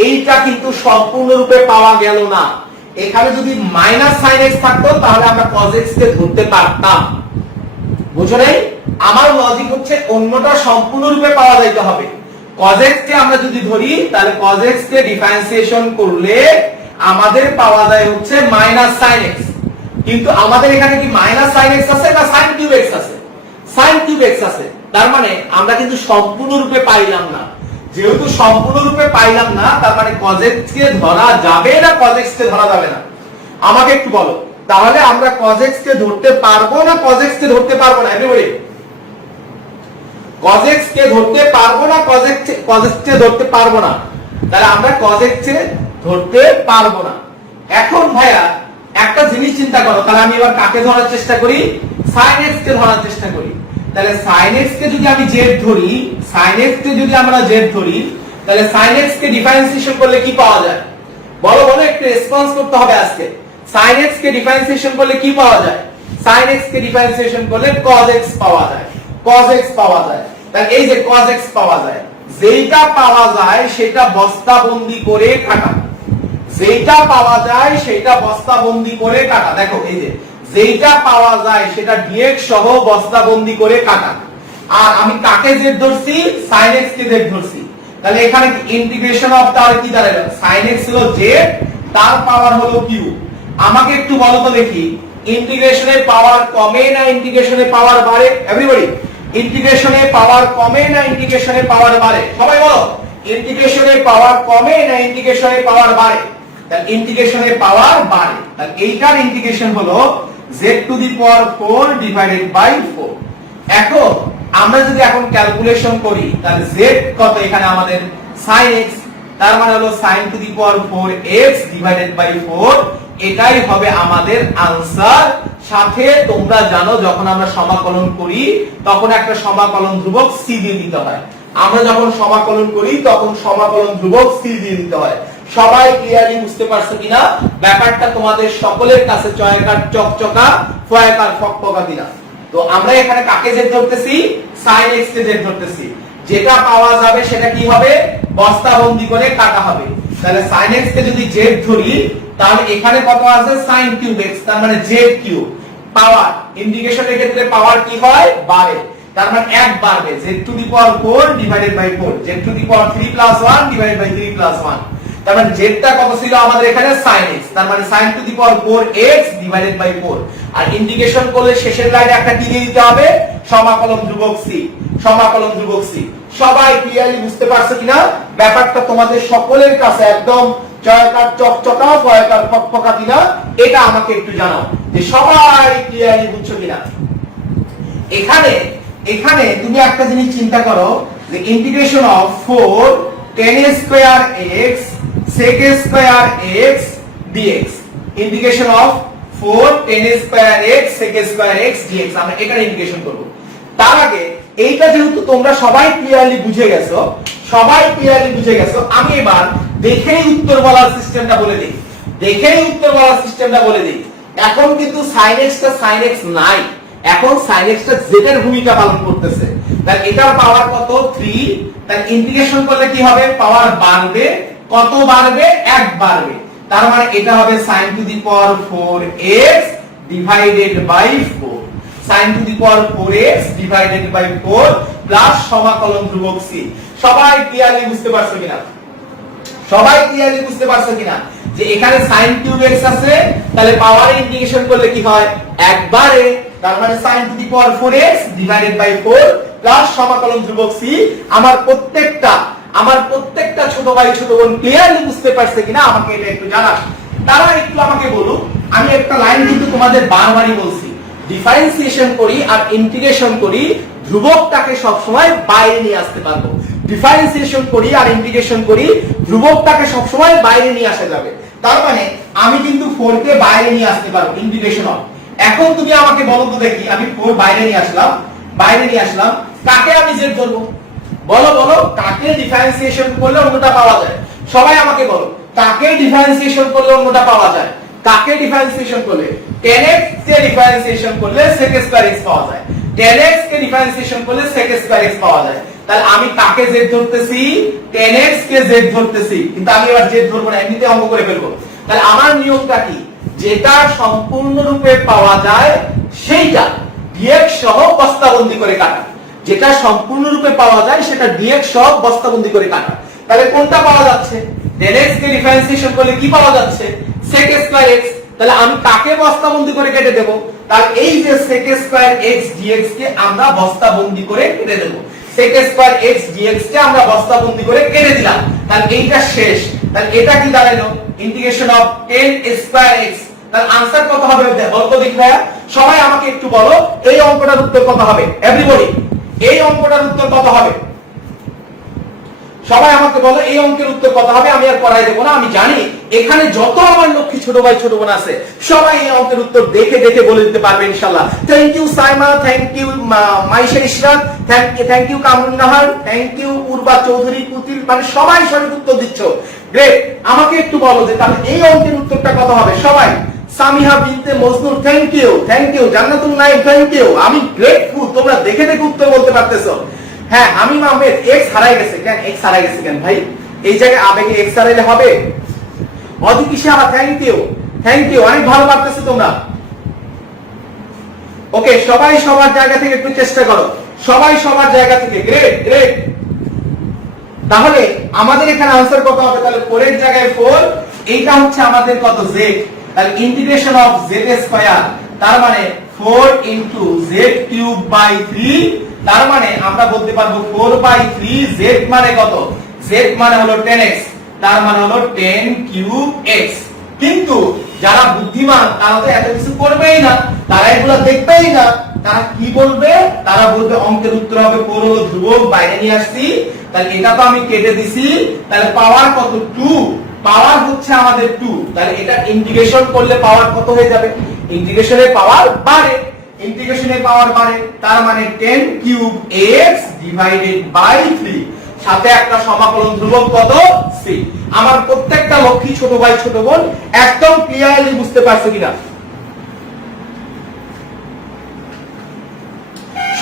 এইটা কিন্তু সম্পূর্ণরূপে পাওয়া গেল না। এখানে যদি মাইনাস sin x থাকতো তাহলে আমরা cos x কে ধরতে পারতাম। বুঝো নাই? আমার লজিক হচ্ছে অন্যটা সম্পূর্ণরূপে পাওয়া যাইতে হবে। cos x কে আমরা যদি ধরি তাহলে cos x কে ডিফারেন্সিয়েশন করলে আমাদের পাওয়া যায় হচ্ছে মাইনাস sin x। কিন্তু আমাদের এখানে কি মাইনাস sin x আছে না sin কিউব x আছে? sin কিউব x আছে। তার মানে আমরা কিন্তু সম্পূর্ণরূপে পাইলাম না। যেহেতু সম্পূর্ণরূপে পাইলাম না, তার মানে cos x কে ধরা যাবে না, cos x কে ধরা যাবে না? আমাকে একটু বলো, তাহলে আমরা cos x কে ধরতে পারবো না, cos x কে ধরতে পারবো না? এভরিবডি, cos x কে ধরতে পারবো না, cos x কে ধরতে পারবো না? তাহলে আমরা cos x কে ধরতে পারবো না। এখন ভাইয়া একটা জিনিস চিন্তা করো, তাহলে আমি এবার কাকে ধরার চেষ্টা করি? sin x কে ধরার চেষ্টা করি। তাহলে sin x কে যদি আমি z ধরি, তাহলে sin x কে ডিফারেন্সিয়েশন করলে কি পাওয়া যায়? বলো একটু রেসপন্স করতে হবে আজকে। sin x কে ডিফারেন্সিয়েশন করলে কি পাওয়া যায়? sin x কে ডিফারেন্সিয়েশন করলে cos x পাওয়া যায়। তাহলে এই যে cos x পাওয়া যায়, যেটা পাওয়া যায় সেটা বস্তাবন্দি করে কাটা। দেখো এই যে যেটা পাওয়া যায় সেটা dx সহ বস্তাবন্দি করে কাটা। আর আমি কাকে z ধরছি? sin x কে z ধরছি। তাহলে এখানে ইন্টিগ্রেশন অফ তার কি দাঁড়ালো? sin x হলো z, তার পাওয়ার হলো q। আমাকে একটু বলো তো দেখি, ইন্টিগ্রেশনের পাওয়ার কমে না ইন্টিগ্রেশনের পাওয়ার বাড়ে? এভরিবডি, ইন্টিগ্রেশনের পাওয়ার কমে না ইন্টিগ্রেশনের পাওয়ার বাড়ে? সবাই বলো, ইন্টিগ্রেশনের পাওয়ার কমে না ইন্টিগ্রেশনের পাওয়ার বাড়ে? তাহলে ইন্টিগ্রেশনের পাওয়ার বাড়ে। তাহলে এইটার ইন্টিগ্রেশন হলো z to the power 4 divided by 4। এখন আমরা যদি এখন ক্যালকুলেশন করি তাহলে z কত এখানে আমাদের sin x, তার মানে হলো sin to the power 4x divided by 4, এটাই হবে আমাদের আনসার। সাথে তোমরা জানো যখন আমরা সমাকলন করি তখন একটা সমাকলন ধ্রুবক c দিয়ে দিতে হয়। আমরা যখন সমাকলন করি তখন সমাকলন ধ্রুবক c দিয়ে দিতে হয়। সবাই ক্লিয়ারলি বুঝতে পারছো কিনা ব্যাপারটা? তোমাদের সকলের কাছে চয়কার চকচকা, ফয়কার ফকফকা দিনা। তো আমরা এখানে কাকে z ধরতেছি? sin x কে z ধরতেছি। যেটা পাওয়া যাবে সেটা কি হবে? বস্তাবন্দি করে কাটা হবে। তাহলে sin x কে যদি z ধরি তাহলে এখানে কত আছে? sin কিউব x, তার মানে z কিউব। পাওয়ার ইন্টিগ্রেশনের ক্ষেত্রে পাওয়ার কি হয়? বাড়ে, তার মানে 1 বাড়বে। z to the power 4 divided by 4, z to the power 3 plus 1 divided by 3 plus 1। তার মানে z টা কত ছিল আমাদের এখানে? sin x, তার মানে sin to the power 4x divided by 4। আর ইন্টিগ্রেশন করলে শেষের লাইনে একটা কি দিয়ে দিতে হবে? সমাকলন ধ্রুবক c, সমাকলন ধ্রুবক c। সবাই ক্লিয়ারলি বুঝতে পারছো কিনা ব্যাপারটা? তোমাদের সকলের কাছে একদম চয়কার চকচকা, ফয়কার ফকফকা কিনা এটা আমাকে একটু জানাও যে সবাই ক্লিয়ারলি বুঝছো কিনা। এখানে এখানে তুমি একটা জিনিস চিন্তা করো যে integration of 4 tan square x sec square x dx, integration of 4 tan square x sec square x dx আমরা এখানে ইন্টিগ্রেশন করব। তার আগে এইটা যেহেতু তোমরা সবাই ক্লিয়ারলি বুঝে গেছো, সবাই ক্লিয়ারলি বুঝে গেছো, আমি এবার দেখেই উত্তর বলার সিস্টেমটা বলে দিই, দেখেই উত্তর বলার সিস্টেমটা বলে দিই। এখন কিন্তু sin x টা sin x নাই, এখন sin x টা z এর ভূমিকা পালন করতেছে। তাহলে এটার পাওয়ার কত? 3। তাহলে ইন্টিগ্রেশন করলে কি হবে? পাওয়ার বাড়বে। কত বাড়বে? 1 বাড়বে। তার মানে এটা হবে sin to the power 4x divided by 4, sin to the power 4x divided by 4 plus সমাকলন ধ্রুবক c। সবাই ক্লিয়ারলি বুঝতে পারছো কিনা? সবাই ক্লিয়ারলি বুঝতে পারছো কিনা যে এখানে sin কিউব x আছে, তাহলে পাওয়ার ইন্টিগ্রেশন করলে কি হয়? 1 বাড়ে। তার মানে sin to the power 4x divided by 4 plus সমাকলন ধ্রুবক c। আমার প্রত্যেকটা ছোট ভাই ছোট বোন ক্লিয়ারলি বুঝতে পারছে কিনা আমাকে এটা একটু জানাস। তারা একটু আমাকে বলুন। আমি একটা লাইন কিন্তু তোমাদের বারবারই বলছি, ডিফারেন্সিয়েশন করি আর ইন্টিগ্রেশন করি, ধ্রুবকটাকে সব সময় বাইরে নিয়ে আসতে পারবো। ডিফারেন্সিয়েশন করি আর ইন্টিগ্রেশন করি, ধ্রুবকটাকে সব সময় বাইরে নিয়ে আসা যাবে। তার মানে আমি কিন্তু 4 কে বাইরে নিয়ে আসতে পারবো ইন্টিগ্রেশন অফ। এখন তুমি আমাকে বলো তো দেখি, আমি 4 বাইরে নিয়ে আসলাম, বাইরে নিয়ে আসলাম, কাকে আমি z ধরবো? বলো বলো, কাকে ডিফারেন্সিয়েশন করলে অন্যটা পাওয়া যায়? সবাই আমাকে বলো, কাকে ডিফারেন্সিয়েশন করলে অন্যটা পাওয়া যায়? কাকে ডিফারেন্সিয়েশন করলে? tan x কে ডিফারেন্সিয়েশন করলে sec স্কয়ার x পাওয়া যায়, tan x কে ডিফারেন্সিয়েশন করলে sec স্কয়ার x পাওয়া যায়। তাহলে আমি কাকে z ধরতেছি? tan x কে z ধরতেছি, কিন্তু আমি এবার z ধরবো না, এমনিতে অঙ্ক করে ফেলবো। তাহলে আমার নিয়মটা কি? যেটা সম্পূর্ণরূপে পাওয়া যায় সেইটা dx সহ বস্তাবন্দি করে কাটা, যেটা সম্পূর্ণরূপে পাওয়া যায় সেটা dx সহ বস্তাবন্দি করে কাটা। তাহলে কোনটা পাওয়া যাচ্ছে? tan x কে ডিফারেন্সিয়েশন করলে কি পাওয়া যাচ্ছে? sec square x। তাহলে আমি কাকে বস্তাবন্দি করে কেটে দেব? তাহলে এই যে sec স্কয়ার x dx কে আমরা বস্তাবন্দি করে কেটে দেব, sec স্কয়ার x dx কে আমরা বস্তাবন্দি করে কেটে দিলাম। তাহলে এইটা শেষ। তাহলে এটা কি দাঁড়ালো? Integration of tan square x। তাহলে आंसर কত হবে বলতো দেখি ভাইয়া? সবাই আমাকে একটু বলো, এই অঙ্কটার উত্তর কত হবে? এভরিবডি, এই অঙ্কটার উত্তর কত হবে? সবাই আমাকে বলো এই অঙ্কের উত্তর কত হবে? আমি আর পড়াই দেব না, আমি জানি এখানে যত আমার লক্ষ্মী ছোট ভাই ছোট বোন আছে সবাই এই অঙ্কের উত্তর দেখে দেখে বলে দিতে পারবে ইনশাআল্লাহ। Thank you Saima, thank you Maisha Ishrat, thank you Kamrun Nahar, thank you Purba Chowdhury Putil, মানে সবাই সঠিক উত্তর দিচ্ছ, গ্রেট। আমাকে একটু বলো যে তাহলে এই অঙ্কের উত্তরটা কত হবে? সবাই সামিহা বিনতে মজনুর, thank you Jannatul Naim, thank you. আমি গ্রেটফুল তোমরা দেখে দেখে উত্তর বলতে পারতেছো। হ্যাঁ হামিম আহমেদ, x হারাই গেছে কেন? x হারাই গেছে কেন ভাই? এই জায়গায় আবেগে x হারাইলে হবে? অধিকিশা, থ্যাংক ইউ, অনেক ভালো পারতেছো তোমরা। ওকে, সবাই সবার জায়গা থেকে একটু চেষ্টা করো, সবাই সবার জায়গা থেকে, গ্রেট। তাহলে আমাদের এখানে आंसर কত হবে? তাহলে 4 এর জায়গায় 4, এইটা হচ্ছে আমাদের কত? z। তাহলে ইন্টিগ্রেশন অফ z স্কয়ার, তার মানে 4 ইনটু z কিউব বাই 3, তার মানে আমরা বলতে পারবো 4/3, z মানে কত? z মানে হলো 10x, তার মানে হলো 10 কিউব x। কিন্তু যারা বুদ্ধিমান তারা তো এত কিছু করবেই না, তারা এগুলো দেখবেই না। তারা কি বলবে? তারা বলবে অঙ্কের উত্তর হবে 4 হলো ধ্রুবক, বাইরে নিয়ে আসছি, তাহলে এটা তো আমি কেটে দিছি, তাহলে পাওয়ার কত? 2। পাওয়ার হচ্ছে আমাদের 2, তাহলে এটা ইন্টিগ্রেশন করলে পাওয়ার কত হয়ে যাবে? ইন্টিগ্রেশনের পাওয়ার বাড়ে, ইন্টিগ্রেশনের পাওয়ার বাড়ে, তার মানে 10 কিউব x ডিভাইডেড বাই 3, সাথে একটা সমাকলন ধ্রুবক কত? c। আমার প্রত্যেকটা লক্ষ্মী ছোট ভাই ছোট বোন একদম ক্লিয়ারলি বুঝতে পারছো কিনা?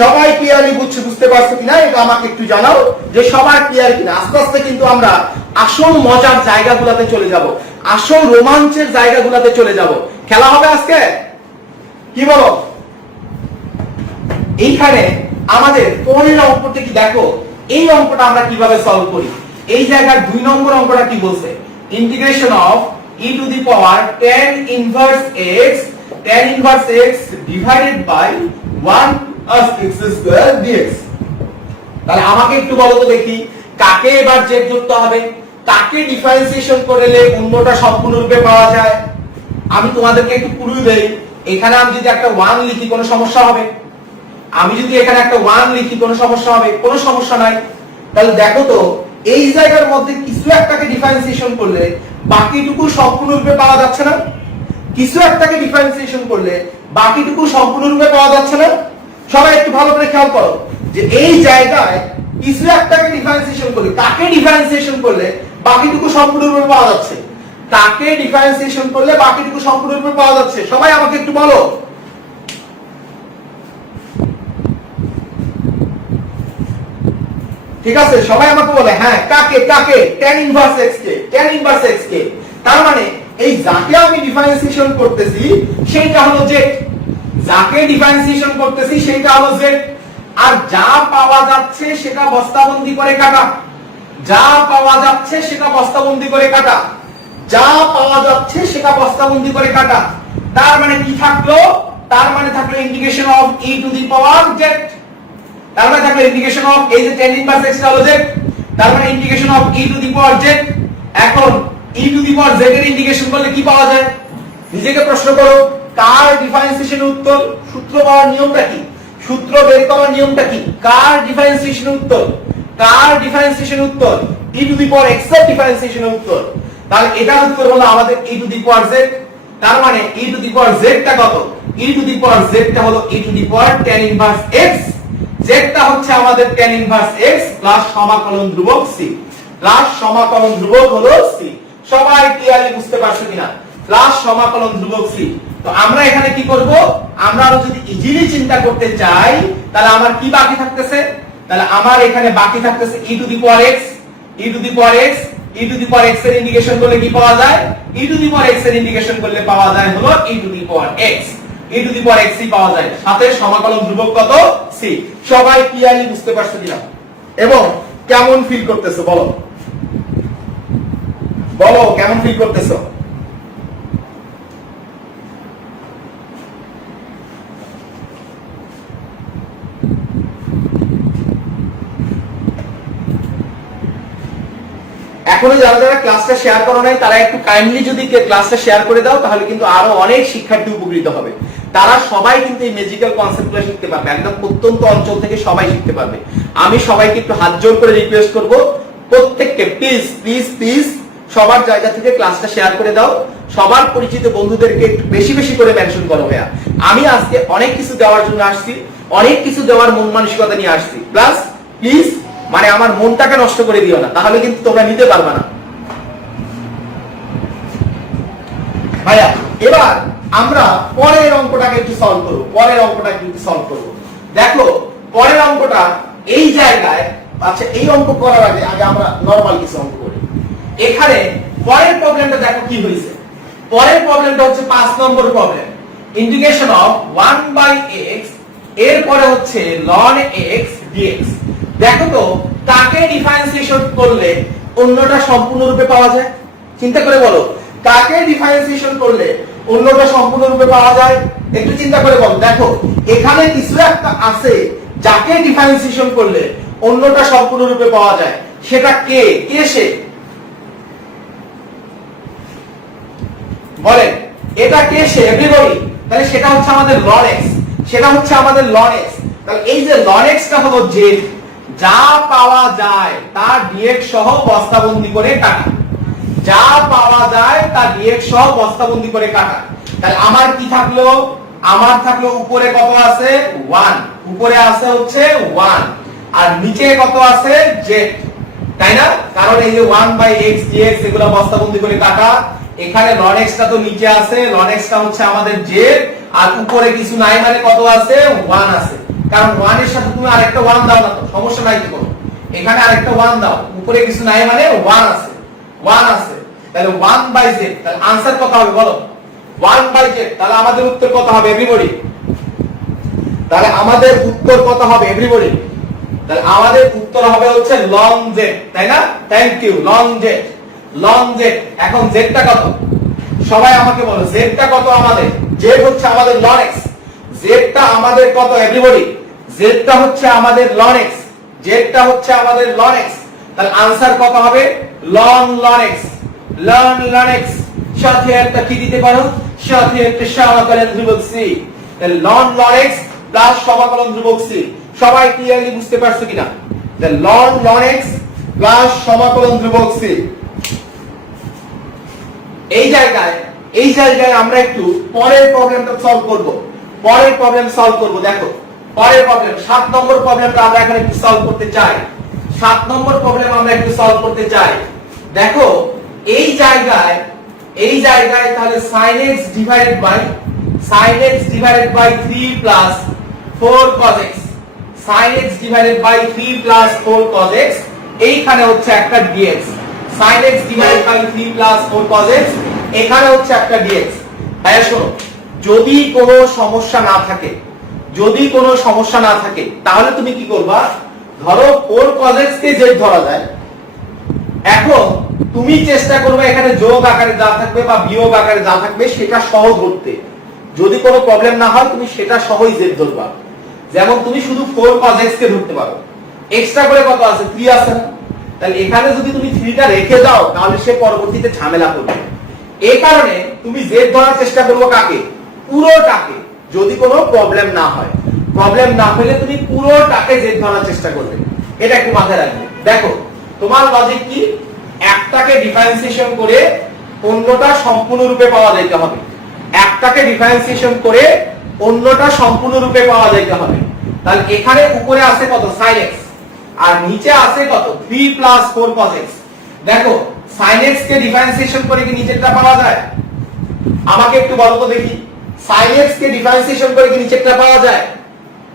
সবাই ক্লিয়ারলি বুঝতে পারছো কিনা? এটা আমাকে একটু জানাও যে সবাই ক্লিয়ার কিনা। আস্তে আস্তে কিন্তু আমরা আসল মজার জায়গাগুলোতে চলে যাব, আসল রোমাঞ্চের জায়গাগুলোতে চলে যাব। খেলা হবে আজকে, কি বলো? এইখানে আমাদের পরের অঙ্কটা কি দেখো, এই অঙ্কটা আমরা কিভাবে সলভ করি। এই জায়গার 2 নম্বর অঙ্কটা কি বলছে? Integration of e to the power tan inverse x divided by 1 plus x square dx। তাহলে আমাকে একটু বলো তো দেখি, কাকে এবার z ধরতে হবে? কাকে ডিফারেন্সিয়েশন করলে অন্যটা সম্পূর্ণরূপে পাওয়া যায়? আমি তোমাদেরকে একটু ক্লু দেই। এখানে আমি যদি একটা 1 লিখি কোনো সমস্যা হবে? আমি যদি এখানে একটা 1 লিখি কোনো সমস্যা হবে? কোনো সমস্যা নাই। তাহলে দেখো তো, এই জায়গার মধ্যে কিছু একটাকে ডিফারেন্সিয়েশন করলে বাকিটুকু সম্পূর্ণরূপে পাওয়া যাচ্ছে না? কিছু একটাকে ডিফারেন্সিয়েশন করলে বাকিটুকু সম্পূর্ণরূপে পাওয়া যাচ্ছে না? সবাই একটু ভালো করে খেয়াল করো যে এই জায়গায় কিছু একটাকে ডিফারেন্সিয়েশন করলে, কাকে ডিফারেন্সিয়েশন করলে বাকিটুকু সম্পূর্ণরূপে পাওয়া যাচ্ছে? কাকে ডিফারেন্সিয়েশন করলে বাকিটুকু সম্পূর্ণরূপে পাওয়া যাচ্ছে? সবাই আমাকে একটু বলো। ঠিক আছে, সবাই আমাকে বলে হ্যাঁ কাকে? কাকে? tan ইনভার্স x কে, tan ইনভার্স x কে। তার মানে এই যাকে আমি ডিফারেন্সিয়েশন করতেছি সেইটা হলো z, যাকে ডিফারেন্সিয়েশন করতেছি সেইটা হলো z। আর যা পাওয়া যাচ্ছে সেটা বস্তাবন্দি করে কাটা, যা পাওয়া যাচ্ছে সেটা বস্তাবন্দি করে কাটা, যা পাওয়া যাচ্ছে সেটা বস্তাবন্দি করে কাটা। তার মানে কি থাকলো? তার মানে থাকলো integration of e to the power z। তার মানে থাকলো ইন্টিগ্রেশন অফ এই যে tan ইনভার্স x হলো z, তার মানে integration of e to the power z। এখন e to the power z এর ইন্টিগ্রেশন করলে কি পাওয়া যায়? নিজেকে প্রশ্ন করো, কার ডিফারেন্সিয়েশনের উত্তর? সূত্র পাওয়ার নিয়মটা কি? সূত্র বের করার নিয়মটা কি? কার ডিফারেন্সিয়েশনের উত্তর? কার ডিফারেন্সিয়েশনের উত্তর? e to the power x এর ডিফারেন্সিয়েশনের উত্তর। তাহলে এটার উত্তর হলো আমাদের e to the power z। তার মানে e to the power z টা কত? e to the power z টা হলো e to the power tan inverse x। z টা হচ্ছে আমাদের tan ইনভার্স x প্লাস সমাকলন ধ্রুবক c, প্লাস সমাকলন ধ্রুবক হলো c। সবাই ক্লিয়ারলি বুঝতে পারছো কিনা? প্লাস সমাকলন ধ্রুবক c। তো আমরা এখানে কি করব? আমরা আরো যদি ইজিলি চিন্তা করতে চাই তাহলে আমার কি বাকি থাকতেছে? তাহলে আমার এখানে বাকি থাকতেছে e to the power x, e to the power x, e to the power x এর ইন্টিগ্রেশন করলে কি পাওয়া যায়? e to the power x এর ইন্টিগ্রেশন করলে পাওয়া যায় হলো e to the power x, e to the power x পাওয়া যায়, সাথে সমাকলন ধ্রুবক কত? c। সবাই ক্লিয়ারলি বুঝতে পারছো কিনা এবং কেমন ফিল করতেছো বলো? বলো কেমন ফিল করতেছো? এখনো যারা যারা ক্লাসটা শেয়ার করো নাই তারা একটু কাইন্ডলি যদি ক্লাসটা শেয়ার করে দাও তাহলে কিন্তু আরো অনেক শিক্ষার্থী উপকৃত হবে। তারা সবাই কিন্তু এই ম্যাজিক্যাল কনসেপ্টগুলো শিখতে পারবে, একদম প্রত্যন্ত অঞ্চল থেকে সবাই শিখতে পারবে। আমি সবাইকে একটু হাত জোর করে রিকোয়েস্ট করব, প্রত্যেককে প্লিজ প্লিজ প্লিজ সবার জায়গা থেকে ক্লাসটা শেয়ার করে দাও। সবার পরিচিত বন্ধুদেরকে একটু বেশি বেশি করে মেনশন করো। ভাইয়া আমি আজকে অনেক কিছু দেওয়ার জন্য আসছি, অনেক কিছু দেওয়ার মন মানসিকতা নিয়ে আসছি। প্লাস প্লিজ মানে আমার মনটাকে নষ্ট করে দিও না, তাহলে কিন্তু তোমরা নিতে পারবে না। ভাইয়া এবার আমরা পরের অঙ্কটাকে একটু সলভ করব, পরের অঙ্কটাকে একটু সলভ করব। দেখো পরের অঙ্কটা এই জায়গায়, আচ্ছা এই অঙ্ক করার আগে আমরা নরমাল কিছু অঙ্ক করি। এখানে পরের প্রবলেমটা দেখো কি হয়েছে। পরের প্রবলেমটা হচ্ছে 5 নম্বর প্রবলেম, ইন্টিগ্রেশন অফ 1/x এর পরে হচ্ছে ln x dx। দেখো তো কাকে ডিফারেন্সিয়েশন করলে অন্যটা সম্পূর্ণরূপে পাওয়া যায়? চিন্তা করে বলো, কাকে ডিফারেন্সিয়েশন করলে অন্যটা সম্পূর্ণরূপে পাওয়া যায়? একটু চিন্তা করে বল। দেখো এখানে কিছু একটা আছে যাকে ডিফারেন্সিয়েশন করলে অন্যটা সম্পূর্ণরূপে পাওয়া যায়, সেটা কে? কে সে? বলেন এটা কে সে এভরিবডি, তাহলে সেটা হচ্ছে আমাদের ln x, সেটা হচ্ছে আমাদের ln x। তাহলে এই যে ln x টা হলো যে যা পাওয়া যায় তার dx সহ বস্তাবন্দি করে কাটা, যা পাওয়া যায় তার dx সহ বস্তাবন্দি করে কাটা। তাহলে আমার কি থাকলো, আমার থাকলো উপরে কত আছে 1, উপরে আছে হচ্ছে 1 আর নিচে কত আছে z, তাই না? কারণ এই যে 1/x dx এগুলো বস্তাবন্দি করে কাটা, এখানে ln x টা তো নিচে আছে, ln x টা হচ্ছে আমাদের z আর উপরে কিছু নাই মানে কত আছে 1 আছে। কারণ 1 এর সাথে তুমি আরেকটা 1 দাও না তো সমস্যা নাই তো, এখানে আরেকটা 1 দাও, উপরে কিছু নাই মানে 1 আছে, 1 আছে। তাহলে 1/z, তাহলে आंसर কত হবে বলো? 1/z। তাহলে আমাদের উত্তর কত হবে এভরিবডি? তাহলে আমাদের উত্তর কত হবে এভরিবডি? তাহলে আমাদের উত্তর হবে হচ্ছে ln z, তাই না? Thank you, ln z, ln z। এখন z টা কত সবাই আমাকে বলো, z টা কত আমাদের? z হচ্ছে আমাদের ln x, z টা আমাদের কত এভরিবডি? z টা হচ্ছে আমাদের ln x, z টা হচ্ছে আমাদের ln x। তাহলে आंसर কত হবে? ln x, ln x। সাথে একটা কি দিতে পারো? সাথে একটা সমাকলন ধ্রুবক c। তাহলে ln x প্লাস সমাকলন ধ্রুবক c। সবাই ক্লিয়ারলি বুঝতে পারছো কিনা? তাহলে ln x প্লাস সমাকলন ধ্রুবক c। এই জায়গায় আমরা একটু পরের প্রবলেমটা সলভ করব, পরের প্রবলেম সলভ করব। দেখো পরের প্রবলেম 7 নম্বর প্রবলেমটা আমরা এখানে একটু সলভ করতে চাই, 7 নম্বর প্রবলেম আমরা একটু সলভ করতে চাই। দেখো এই জায়গায় তাহলে sin x divided by 3 plus 4 cos x, sin x divided by 3 plus 4 cos x, এইখানে হচ্ছে একটা dx, sin x divided by 3 plus 4 cos x, এখানে হচ্ছে একটা dx। তাই শোনো, যদি কোনো সমস্যা না থাকে, যদি কোনো সমস্যা না থাকে তাহলে তুমি কি করবা? ধরো 4 cos x কে z ধরা যায়, এখন তুমি চেষ্টা করবে এখানে যোগ আকারে যা থাকবে বা বিয়োগ আকারে যা থাকবে সেটা সহ ধরতে। যদি কোনো প্রবলেম না হয় তুমি সেটা সহই z ধরবা। যেমন তুমি শুধু 4 cos x কে ধরতে পারো, এক্সট্রা করে কত আছে 3 আছে না? তাহলে এখানে যদি তুমি 3 টা রেখে দাও তাহলে সে পরবর্তীতে ঝামেলা করবে। এই কারণে তুমি z ধরার চেষ্টা করবে কাকে? পুরোটাকে। যদি কোনো প্রবলেম না হয়, প্রবলেম না হলে তুমি পুরোটাকে z ধরার চেষ্টা করবে, এটা একটু মাথায় রাখবে। দেখো তোমার লজিক কি? একটাকে ডিফারেন্সিয়েশন করে অন্যটা সম্পূর্ণরূপে পাওয়া যাইতে হবে, একটাকে ডিফারেন্সিয়েশন করে অন্যটা সম্পূর্ণরূপে পাওয়া যাইতে হবে। তাহলে এখানে উপরে আছে কত sin x আর নিচে আছে কত 3 প্লাস 4 cos x। দেখো sin x কে ডিফারেন্সিয়েশন করে কি নিচেরটা পাওয়া যায়? আমাকে একটু বলো তো দেখি, sin x কে ডিফারেন্সিয়েশন করে কি নিচেরটা পাওয়া যায়?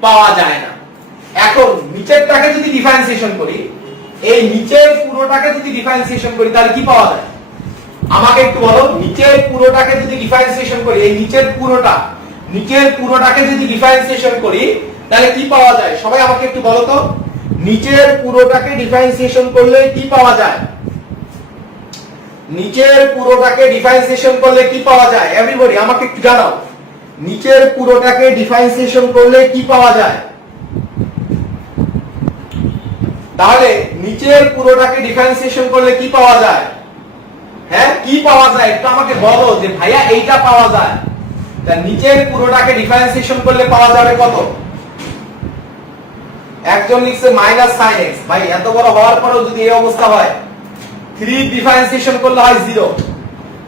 পাওয়া যায় না। এখন নিচেরটাকে যদি ডিফারেন্সিয়েশন করি, এই নিচের পুরোটাকে যদি ডিফারেন্সিয়েশন করি তাহলে কি পাওয়া যায়? আমাকে একটু বলো, নিচের পুরোটাকে যদি ডিফারেন্সিয়েশন করি, এই নিচের পুরোটাকে যদি ডিফারেন্সিয়েশন করি তাহলে কি পাওয়া যায়? সবাই আমাকে একটু বলো তো, নিচের পুরোটাকে ডিফারেন্সিয়েশন করলে কি পাওয়া যায়? নিচের পুরোটাকে ডিফারেন্সিয়েশন করলে কি পাওয়া যায়? এভরিবডি আমাকে একটু জানাও, নিচের পুরোটাকে ডিফারেন্সিয়েশন করলে কি পাওয়া যায়? তাহলে নিচের পুরোটাকে ডিফারেন্সিয়েশন করলে কি পাওয়া যায়? হ্যাঁ কি পাওয়া যায় একটু আমাকে বলো যে ভাইয়া এইটা পাওয়া যায়। তা নিচের পুরোটাকে ডিফারেন্সিয়েশন করলে পাওয়া যাবে কত? একজন লিখছে মাইনাস sin x। ভাই এত বড় হওয়ার পরেও যদি এই অবস্থা হয়, 3 ডিফারেন্সিয়েশন করলে হয় 0,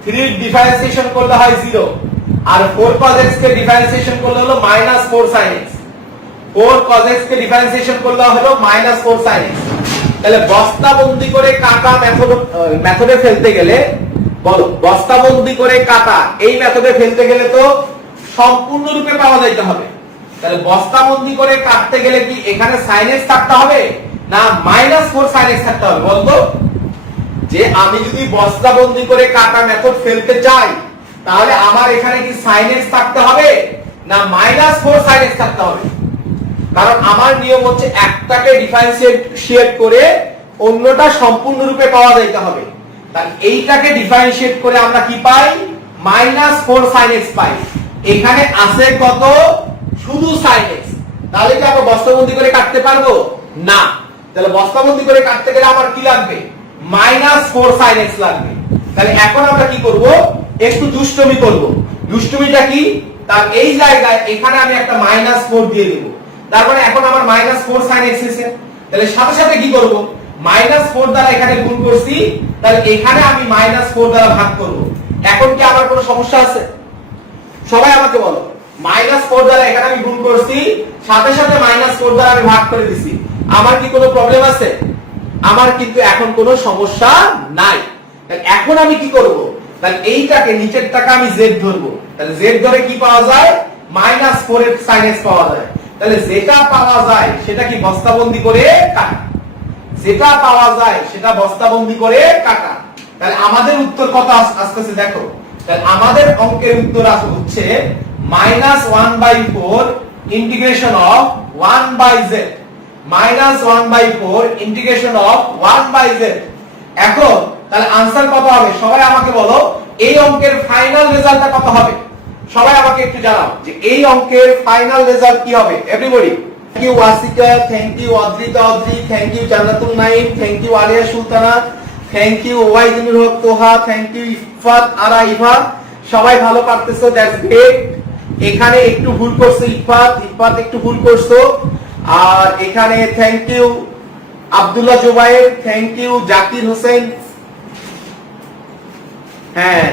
3 ডিফারেন্সিয়েশন করলে হয় 0 আর 4 cos x কে ডিফারেন্সিয়েশন করলে হলো minus 4 sin x, 4 cos x কে ডিফারেন্সিয়েশন করলে হলো মাইনাস 4 sin x। তাহলে বস্তাবন্দি করে কাটা মেথডে ফেলতে গেলে বলো, বস্তাবন্দি করে কাটা এই মেথডে ফেলতে গেলে তো সম্পূর্ণরূপে পাওয়া যাইতে হবে। তাহলে বস্তাবন্দি করে কাটতে গেলে কি এখানে sin x থাকতে হবে না মাইনাস 4 sin x থাকতে হবে? বলতো যে আমি যদি বস্তাবন্দি করে কাটা মেথড ফেলতে চাই তাহলে আমার এখানে কি sin x থাকতে হবে না মাইনাস 4 sin x থাকতে হবে? কারণ আমার নিয়ম হচ্ছে একটাকে ডিফারেন্সিয়েট করে অন্যটা সম্পূর্ণরূপে পাওয়া যাইতে হবে। তাহলে এইটাকে ডিফারেন্সিয়েট করে আমরা কি পাই? মাইনাস 4 sin x পাই। এখানে আছে কত? শুধু sin x। তাহলে কি আমরা বস্তাবন্দি করে কাটতে পারবো না? তাহলে বস্তাবন্দি করে কাটতে গেলে আমার কি লাগবে? মাইনাস 4 sin x লাগবে। তাহলে এখন আমরা কি করব? একটু দুষ্টমি করব। দুষ্টুমিটা কি, তার এই জায়গায় এখানে আমি একটা -4 দিয়ে দেব। তারপরে এখন আমার -4 sin x এসে, তাহলে সাথে সাথে কি করব, -4 দ্বারা এখানে গুণ করছি, তাহলে এখানে আমি -4 দ্বারা ভাগ করব। এখন কি আমার কোনো সমস্যা আছে? সবাই আমাকে বলো, -4 দ্বারা এখানে আমি গুণ করছি, সাথে সাথে -4 দ্বারা আমি ভাগ করে দিছি, আমার কি কোনো প্রবলেম আছে? আমার কিন্তু এখন কোনো সমস্যা নাই। তাহলে এখন আমি কি করব, তাহলে এইটাকে নিচেরটাকে আমি z ধরবো। তাহলে z ধরে কি পাওয়া যায়, -4 এর sin x পাওয়া যায়। তাহলে যেটা পাওয়া যায় সেটা কি বস্তাবন্দি করে কাটা, যেটা পাওয়া যায় সেটা বস্তাবন্দি করে কাটা। তাহলে আমাদের উত্তর কত আসতেছে দেখো, তাহলে আমাদের অঙ্কের উত্তর হচ্ছে -1/4 integration of 1/z, -1/4 integration of 1/z। এখন তাহলে আনসার কত হবে সবাই আমাকে বলো, এই অঙ্কের ফাইনাল রেজাল্টটা কত হবে? সবাই আমাকে একটু জানাও যে এই অঙ্কের ফাইনাল রেজাল্ট কি হবে। Everybody, thank you Wasika, thank you Adrita Adri, thank you Jannatul Naim, thank you Alia Sultana, thank you Waidul Haque Toha, thank you Ifat Ara Eva. সবাই ভালো পারতেছো, দ্যাটস গ্রেট। এখানে একটু ভুল করছো ইফাত, ইফাত একটু ভুল করছো। আর এখানে thank you Abdullah Zubair, thank you Zakir Hossain. হ্যাঁ,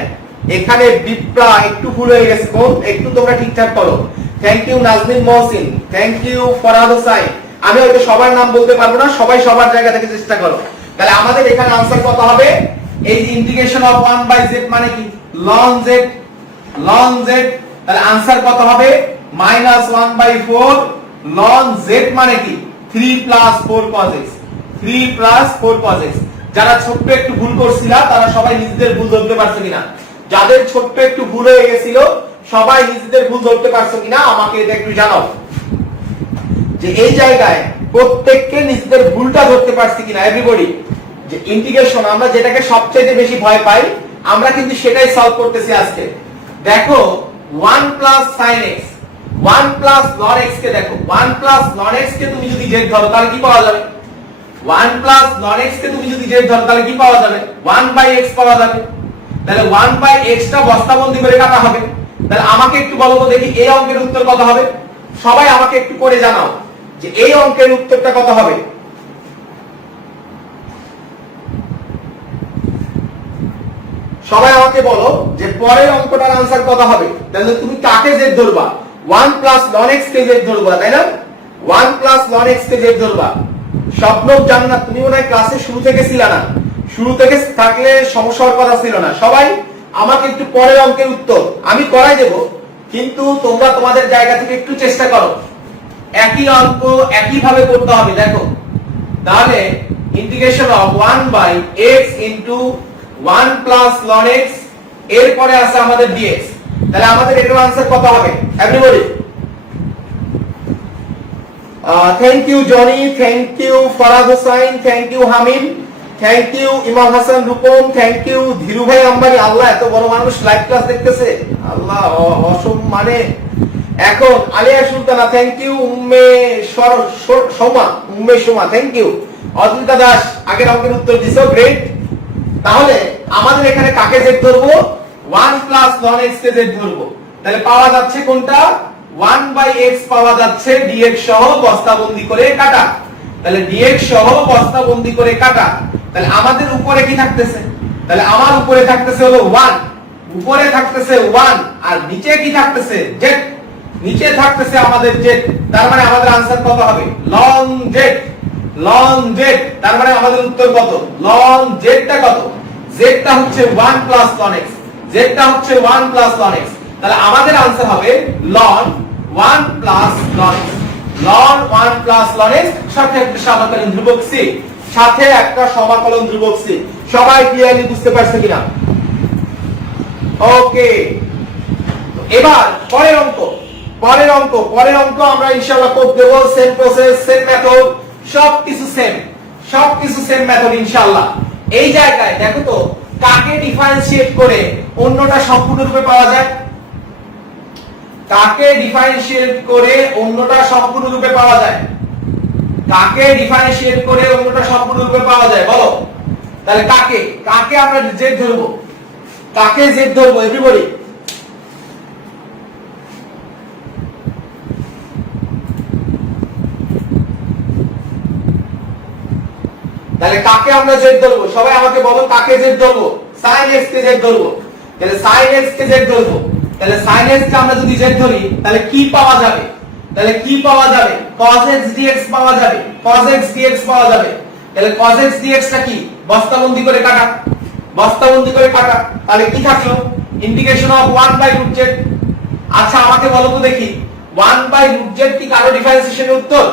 এখানে বিপ্রা একটু ভুল হয়ে গেছে, কোন একটু তোমরা ঠিকঠাক করো। Thank you Nazmin Mohsin, thank you Farhad Hossain. আমি হয়তো সবার নাম বলতে পারবো না, সবাই সবার জায়গা থেকে চেষ্টা করো। তাহলে আমাদের এখানে आंसर কত হবে, এই যে ইন্টিগ্রেশন অফ 1/z মানে কি ln z, ln z। তাহলে आंसर কত হবে, -1/4 ln z মানে কি 3 + 4 cos x, 3 + 4 cos x। যারা ছোট্ট একটু ভুল করছিলা তারা সবাই নিজেদের ভুল ধরতে পারছো কিনা? যাদের ছোট্ট একটু ভুল হয়ে গেছিল সবাই নিজেদের ভুল ধরতে পারছো কিনা আমাকে এটা একটু জানাও, যে এই জায়গায় প্রত্যেককে নিজেদের ভুলটা ধরতে পারছি কিনা। এভরিবডি, যে ইন্টিগ্রেশন আমরা যেটাকে সবচেয়ে বেশি ভয় পাই, আমরা কিন্তু সেটাই সলভ করতেছি আজকে। দেখো 1 + sin x, 1 + ln x কে দেখো, 1 + ln x কে তুমি যদি z ধরো তাহলে কি পাওয়া যাবে? 1 + ln x কে তুমি যদি z ধরো তাহলে কি পাওয়া যাবে? 1/x পাওয়া যাবে। তাহলে 1/x টা বস্তাবন্দি করে কাটা হবে। তাহলে আমাকে একটু বলো তো দেখি এই অঙ্কের উত্তর কত হবে? সবাই আমাকে একটু করে জানাও যে এই অঙ্কের উত্তরটা কত হবে। সবাই আমাকে বলো যে পরের অঙ্কটার आंसर কত হবে। তাহলে তুমি কাকে z ধরবা? 1 + ln x কে z ধরবা, তাই না? 1 + ln x কে z ধরবা। স্বপ্নব জান্নাত, তুমি মনে হয় ক্লাসে শুরু থেকে ছিল না, শুরু থেকে থাকলে সমস্যার কথা ছিল না। সবাই আমাকে একটু পরের অঙ্কের উত্তর আমি করাই দেব, কিন্তু তোমরা তোমাদের জায়গা থেকে একটু চেষ্টা করো, একই অঙ্ক একই ভাবে করতে হবে। দেখো তাহলে integration of 1/x * 1 + ln x, এরপরে আছে আমাদের dx। তাহলে আমাদের এটার आंसर কত হবে? Everybody, thank you Jony, thank you Farhad Hossain, thank you Hamid, thank you Imam Hasan Rupam, thank you Dhiru Bhai Ambani. আল্লাহ, এত বড় মানুষ লাইভ ক্লাস দেখতেছে, আল্লাহ মানে। এখন Alia Sultana, thank you Umme Soma, Umme Soma, thank you Adrita Das, আগের অঙ্কের উত্তর দিছো, গ্রেট। তাহলে আমাদের এখানে কাকে z ধরবো? 1 + ln x কে z ধরবো। তাহলে পাওয়া যাচ্ছে কোনটা? 1/x পাওয়া যাচ্ছে dx সহ বস্তাবন্দি করে কাটা। তাহলে dx সহ বস্তাবন্দি করে কাটা। তাহলে আমাদের উপরে কি থাকতেছে? তাহলে আমার উপরে থাকতেছে হলো 1, উপরে থাকতেছে 1, আর নিচে কি থাকতেছে? z, নিচে থাকতেছে আমাদের z। তার মানে আমাদের आंसर কত হবে? ln z, ln z। তার মানে আমাদের উত্তর কত? ln z টা কত? z টা হচ্ছে 1 + ln x, z টা হচ্ছে 1 + ln x। তাহলে আমাদের आंसर হবে ln 1 + ln x, ln 1 + ln x সাথে একটা সমাকলন ধ্রুবক c, সাথে একটা সমাকলন ধ্রুবক c। সবাই ক্লিয়ারলি বুঝতে পারছো কিনা? ওকে, এবার পরের অঙ্ক, পরের অঙ্ক আমরা ইনশাআল্লাহ করব দেব। সেম প্রসেস, সেম মেথড, সবকিছু সেম মেথড ইনশাআল্লাহ। এই জায়গায় দেখো তো কাকে ডিফারেন্সিয়েট করে অন্যটা সম্পূর্ণরূপে পাওয়া যায়? কাকে ডিফারেন্সিয়েট করে অন্যটা সম্পূর্ণরূপে পাওয়া যায়? কাকে ডিফারেন্সিয়েট করে অন্যটা সম্পূর্ণরূপে পাওয়া যায় বলো। তাহলে কাকে আমরা z ধরবো, কাকে z ধরবো? এভরিবডি, তাহলে কাকে আমরা জেড ধরবো? সবাই আমাকে বলো কাকে জেড ধরবো? sin x কে জেড ধরবো। তাহলে sin x কে জেড ধরবো। তাহলে sin x কে আমরা যদি জেড ধরি তাহলে কি পাওয়া যাবে? তাহলে কি পাওয়া যাবে? cos x dx পাওয়া যাবে। cos x dx পাওয়া যাবে। তাহলে cos x dx টা কি? বস্তাবন্দি করে কাটা। বস্তাবন্দি করে কাটা। তাহলে কি থাকলো? Integration of 1/√z। আচ্ছা আমাকে বলো তো দেখি 1/√z কি কারো ডিফারেন্সিয়েশনের উত্তর?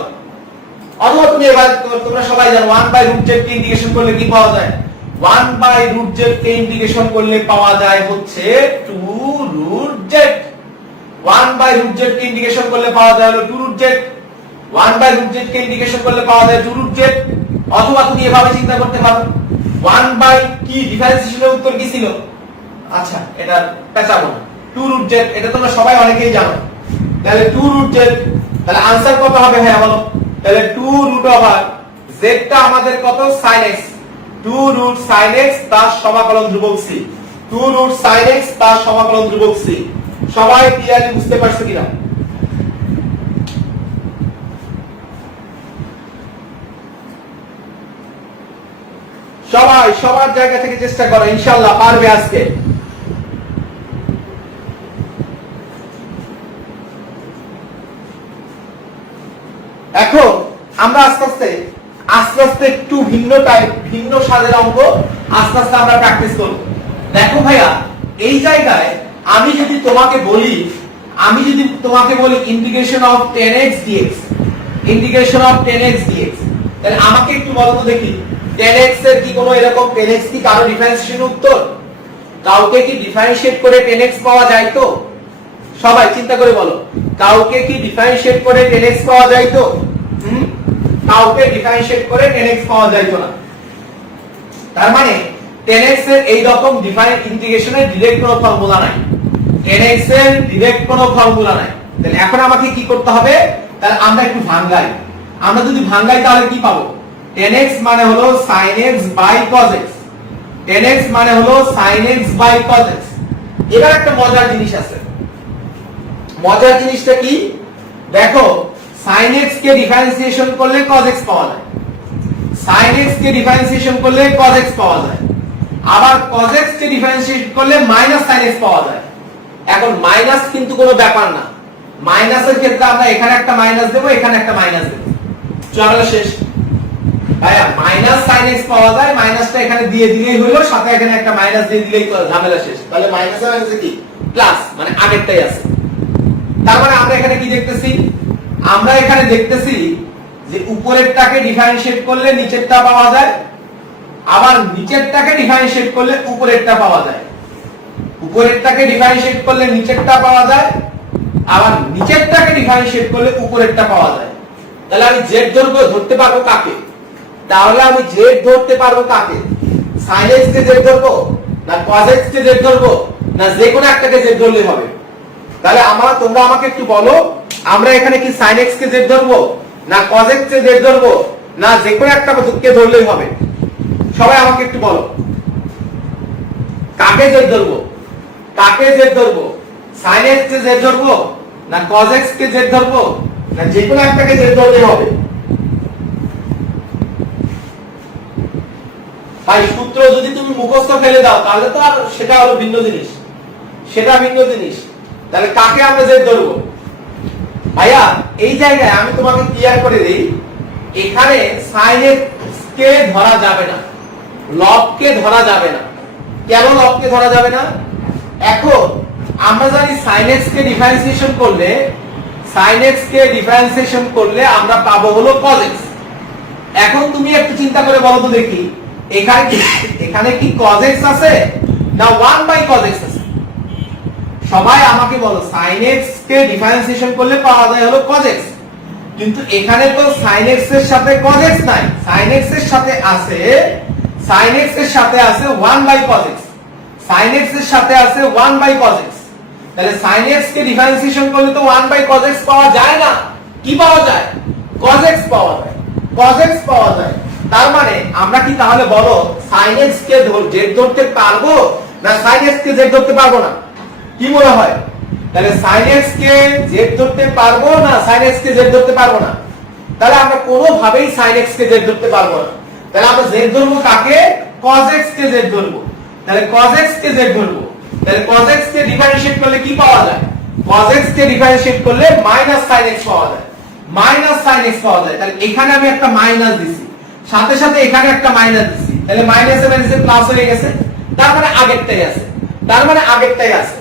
অথবা তুমি এবার তোমরা সবাই জানো 1/√z কে ইন্টিগ্রেশন করলে কি পাওয়া যায়? 1/√z কে ইন্টিগ্রেশন করলে পাওয়া যায় হচ্ছে 2√z। 1/√z কে ইন্টিগ্রেশন করলে পাওয়া যায় হলো 2√z। 1/√z কে ইন্টিগ্রেশন করলে পাওয়া যায় 2√z। অথবা তুমি এভাবে চিন্তা করতে পারো 1 কি ডিফারেন্সিয়েশনের উত্তর কি ছিল? আচ্ছা এটা পেঁচাবো না, 2√z। এটা তোমরা সবাই অনেকেই জানো। তাহলে 2√z, তাহলে आंसर কত হবে ভাইয়া বলো? তাহলে 2√z টা আমাদের কত? sin x। 2√sin x তার সমাকলন ধ্রুবক c। 2√sin x তার সমাকলন ধ্রুবক c। সবাই ক্লিয়ারলি বুঝতে পারছো কিনা? সবাই সবার জায়গা থেকে চেষ্টা করো, ইনশাআল্লাহ পারবে আজকে। এখন আমরা আস্তে আস্তে একটু ভিন্ন টাইপ, ভিন্ন স্বাদের অঙ্ক আস্তে আস্তে আমরা প্র্যাকটিস করব। দেখো ভাইয়া এই জায়গায় আমি যদি তোমাকে বলি integration of 10x dx, integration of 10x dx, তাহলে আমাকে একটু বলো তো দেখি 10x এর কি কোনো এরকম 10x কি কারো ডিফারেন্সিয়েশন উত্তর? কাউকে কি ডিফারেন্সিয়েট করে 10x পাওয়া যায় তো? সবাই চিন্তা করে বলো, কাউকে কি ডিফারেন্সিয়েট করে 10x পাওয়া যায় তো? কাউকে ডিফারেন্সিয়েট করে 10x পাওয়া যায় তো না। তার মানে 10x এর এই রকম ডিফারেন্ট ইন্টিগ্রেশনের ডাইরেক্ট কোনো ফর্মুলা নাই। 10x এর ডাইরেক্ট কোনো ফর্মুলা নাই। তাহলে এখন আমাকে কি করতে হবে? তাহলে আমরা একটু ভাঙাই। আমরা যদি ভাঙাই তাহলে কি পাবো? 10x মানে হলো sin x by cos x। 10x মানে হলো sin x by cos x। এবার একটা মজার জিনিস আছে। মজার জিনিসটা কি? দেখো sin x কে ডিফারেন্সিয়েশন করলে cos x পাওয়া যায়। sin x কে ডিফারেন্সিয়েশন করলে cos x পাওয়া যায়। আবার cos x কে ডিফারেন্সিয়েট করলে -sin x পাওয়া যায়। এখন মাইনাস কিন্তু কোনো ব্যাপার না। মাইনাসের ক্ষেত্রে আমরা এখানে একটা মাইনাস দেব, এখানে একটা মাইনাস দেব, ঝামেলা শেষ। ভাইয়া -sin x পাওয়া যায়, মাইনাসটা এখানে দিয়ে দিলেই হলো, সাথে এখানে একটা মাইনাস দিয়ে দিলেই ঝামেলা শেষ। তাহলে মাইনাসের মাইনাসে কি প্লাস, মানে আগেরটাই আছে। তার মানে আমরা এখানে কি দেখতেছি? আমরা এখানে দেখতেছি যে উপরেরটাকে ডিফারেন্সিয়েট করলে নিচেরটা পাওয়া যায়, আবার নিচেরটাকে ডিফারেন্সিয়েট করলে উপরেরটা পাওয়া যায়। উপরেরটাকে ডিফারেন্সিয়েট করলে নিচেরটা পাওয়া যায়, আবার নিচেরটাকে ডিফারেন্সিয়েট করলে উপরেরটা পাওয়া যায়। তাহলে আমি জেড ধরতে পারবো কাকে? তাহলে আমি জেড ধরতে পারবো কাকে? sin x কে জেড ধরবো না cos x কে জেড ধরবো না যে কোনো একটাকে জেড ধরলে হবে? তাহলে তোমরা আমাকে একটু বলো, আমরা এখানে কি sin x কে জেড ধরবো না cos x কে জেড ধরবো না যে কোনো একটা কে ধরলেই হবে? সবাই আমাকে একটু বলো কাকে জেড ধরবো? কাকে জেড ধরবো? sin x কে জেড ধরবো না cos x কে জেড ধরবো না যে কোনো একটাকে জেড ধরলেই হবে? ভাই সূত্র যদি তুমি মুখস্থ ফেলে দাও তাহলে তো আর সেটা হলো ভিন্ন জিনিস, সেটা ভিন্ন জিনিস। তাহলে কাকে আমরা জেড ধরবো? ভাইয়া এই জায়গায় আমি তোমাকে ক্লিয়ার করে দেই, এখানে sin x কে ধরা যাবে না, লব কে ধরা যাবে না। কেন লব কে ধরা যাবে না? এখন আমরা জানি sin x কে ডিফারেন্সিয়েশন করলে, sin x কে ডিফারেন্সিয়েশন করলে আমরা পাবো হলো cos x। এখন তুমি একটু চিন্তা করে বলো তো দেখি, এখানে কি cos x আছে না 1/cos x আছে? সবাই আমাকে বলো sin x কে ডিফারেন্সিয়েশন করলে পাওয়া যায় হলো cos x, কিন্তু এখানে তো sin x এর সাথে cos x নাই, sin x এর সাথে আছে 1/cos x, sin x এর সাথে আছে 1/cos x। তাহলে sin x কে ডিফারেন্সিয়েশন করলে তো 1/cos x পাওয়া যায় না, কি পাওয়া যায়? cos x পাওয়া যায়, cos x পাওয়া যায়। তার মানে আমরা কি তাহলে বলো sin x কে জেড ধরতে পারবো না sin x কে জেড ধরতে পারবো না? কি মনে হয়? তাহলে sin x কে জেড ধরতে পারবো না sin x কে জেড ধরতে পারবো না? তাহলে আমরা কোনোভাবেই sin x কে জেড ধরতে পারবো না। তাহলে আমরা z ধরবো কাকে? cos x কে z ধরবো। তাহলে cos x কে z ধরবো। তাহলে cos x কে ডিফারেন্সিয়েট করলে কি পাওয়া যায়? cos x কে ডিফারেন্সিয়েট করলে sin x পাওয়া যায়। sin x পাওয়া যায়। তাহলে এখানে আমি একটা মাইনাস দিছি, সাথে সাথে এখানে একটা মাইনাস দিছি, তাহলে মাইনাসে মাইনাসে প্লাস হয়ে গেছে, তার মানে আগেরটাই আছে,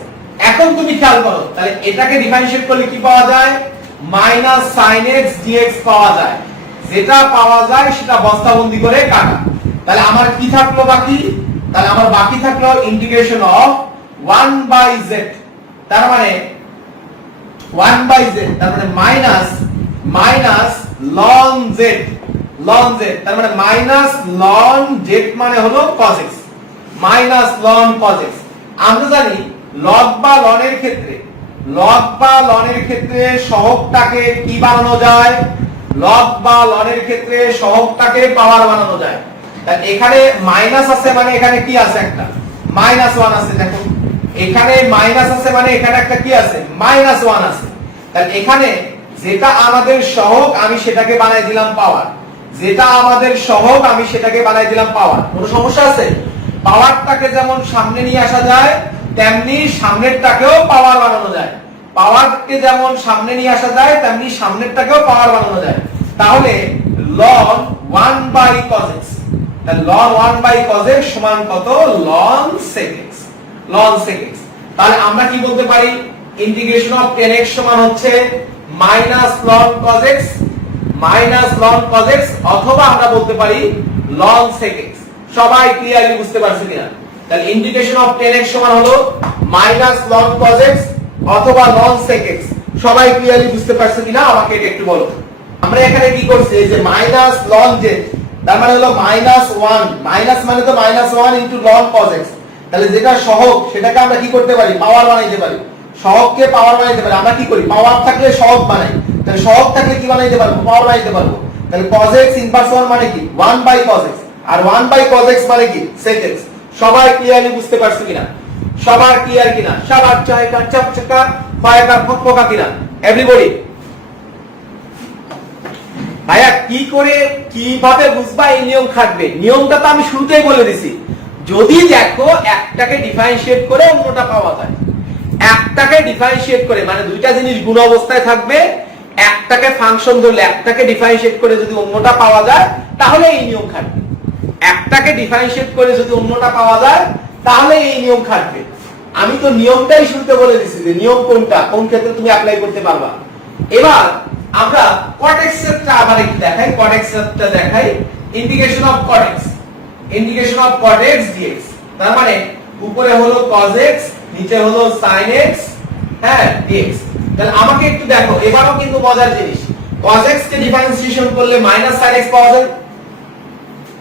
এখন তুমি খেয়াল করো, তাহলে এটাকে ডিফারেন্সিয়েট করলে কি পাওয়া যায়? sin x dx পাওয়া যায়। যেটা পাওয়া যায় সেটা বস্তাবন্দি করে কাটা। তাহলে আমার কি থাকলো বাকি? তাহলে আমার বাকি থাকলো ইন্টিগ্রেশন অফ 1/z, তার মানে 1/z, তার মানে মাইনাস ln z, তার মানে ln z মানে হলো cos x, ln cos x। আমরা জানি log বা ln এর ক্ষেত্রে সহগটাকে কি বানানো যায়? log বা ln এর ক্ষেত্রে সহগটাকে পাওয়ার বানানো যায়। তাহলে এখানে মাইনাস আছে মানে এখানে কি আছে? একটা -1 আছে। দেখো এখানে মাইনাস আছে মানে এখানে একটা কি আছে? -1 আছে। তাহলে এখানে যেটা আমাদের সহগ আমি সেটাকে বানাই দিলাম পাওয়ার, কোনো সমস্যা আছে? পাওয়ারটাকে যেমন সামনে নিয়ে আসা যায় তেমনি সামনেরটাকেও পাওয়ার বানানো যায়, তাহলে ln 1/cos x, ln 1/cos x সমান কত? ln sec x, তাহলে আমরা কি বলতে পারি? ইন্টিগ্রেশন অফ 10x সমান হচ্ছে ln cos x, অথবা আমরা বলতে পারি ln sec x। সবাই ক্লিয়ারলি বুঝতে পারছো কিনা? তাহলে ইন্টিগ্রেশন অফ 10x সমান হলো ln cos x অথবা ln sec x। সবাই ক্লিয়ারলি বুঝতে পারছো কিনা আমাকে এটা একটু বলো। আমরা এখানে কি করছি? এই যে ln z, তার মানে হলো -1, মাইনাস মানে তো -1 ইনটু ln cos x। তাহলে যেটা সহগ সেটাকে আমরা কি করতে পারি? পাওয়ার বানাইতে পারি, সহগকে পাওয়ার বানাইতে পারি। আমরা কি করি? পাওয়ার থাকলে সহগ বানাই, তাহলে সহগ থাকলে কি বানাইতে পারবো? পাওয়ার বানাইতে পারবো। তাহলে cos x ইনভার্স 1 মানে কি? 1/cos x, আর 1/cos x মানে কি? sec x। সবাই ক্লিয়ারলি বুঝতে পারছো কিনা? সবার ক্লিয়ার কিনা? সবার চায়কা চকচকা ফায়কা ফকফকা কিনা? এভরিবডি ভাইয়া কি করে কিভাবে বুঝবা এই নিয়ম খাটবে? নিয়মটা তো আমি শুরুতেই বলে দিছি। যদি দেখো একটাকে ডিফারেন্সিয়েট করে অন্যটা পাওয়া যায়, একটাকে ডিফারেন্সিয়েট করে মানে দুইটা জিনিস গুণ অবস্থায় থাকবে, একটাকে ফাংশন ধরলে একটাকে ডিফারেন্সিয়েট করে যদি অন্যটা পাওয়া যায় তাহলে এই নিয়ম খাটবে। একটাকে ডিফারেন্সিয়েট করে যদি অন্যটা পাওয়া যায় তাহলে এই নিয়ম খাটবে। আমি তো নিয়মটাই শুরুতে বলে দিছি যে নিয়ম কোনটা, কোন ক্ষেত্রে তুমি অ্যাপ্লাই করতে পারবা। এবার আমরা cot x এরটা আবার একটু দেখাই, cot x এরটা দেখাই। Integration of cot x dx, তার মানে উপরে হলো cos x, নিচে হলো sin x, হ্যাঁ dx। তাহলে আমাকে একটু দেখো, এবারও কিন্তু মজার জিনিস, cos x কে ডিফারেন্সিয়েশন করলে sin x পাওয়া যায়।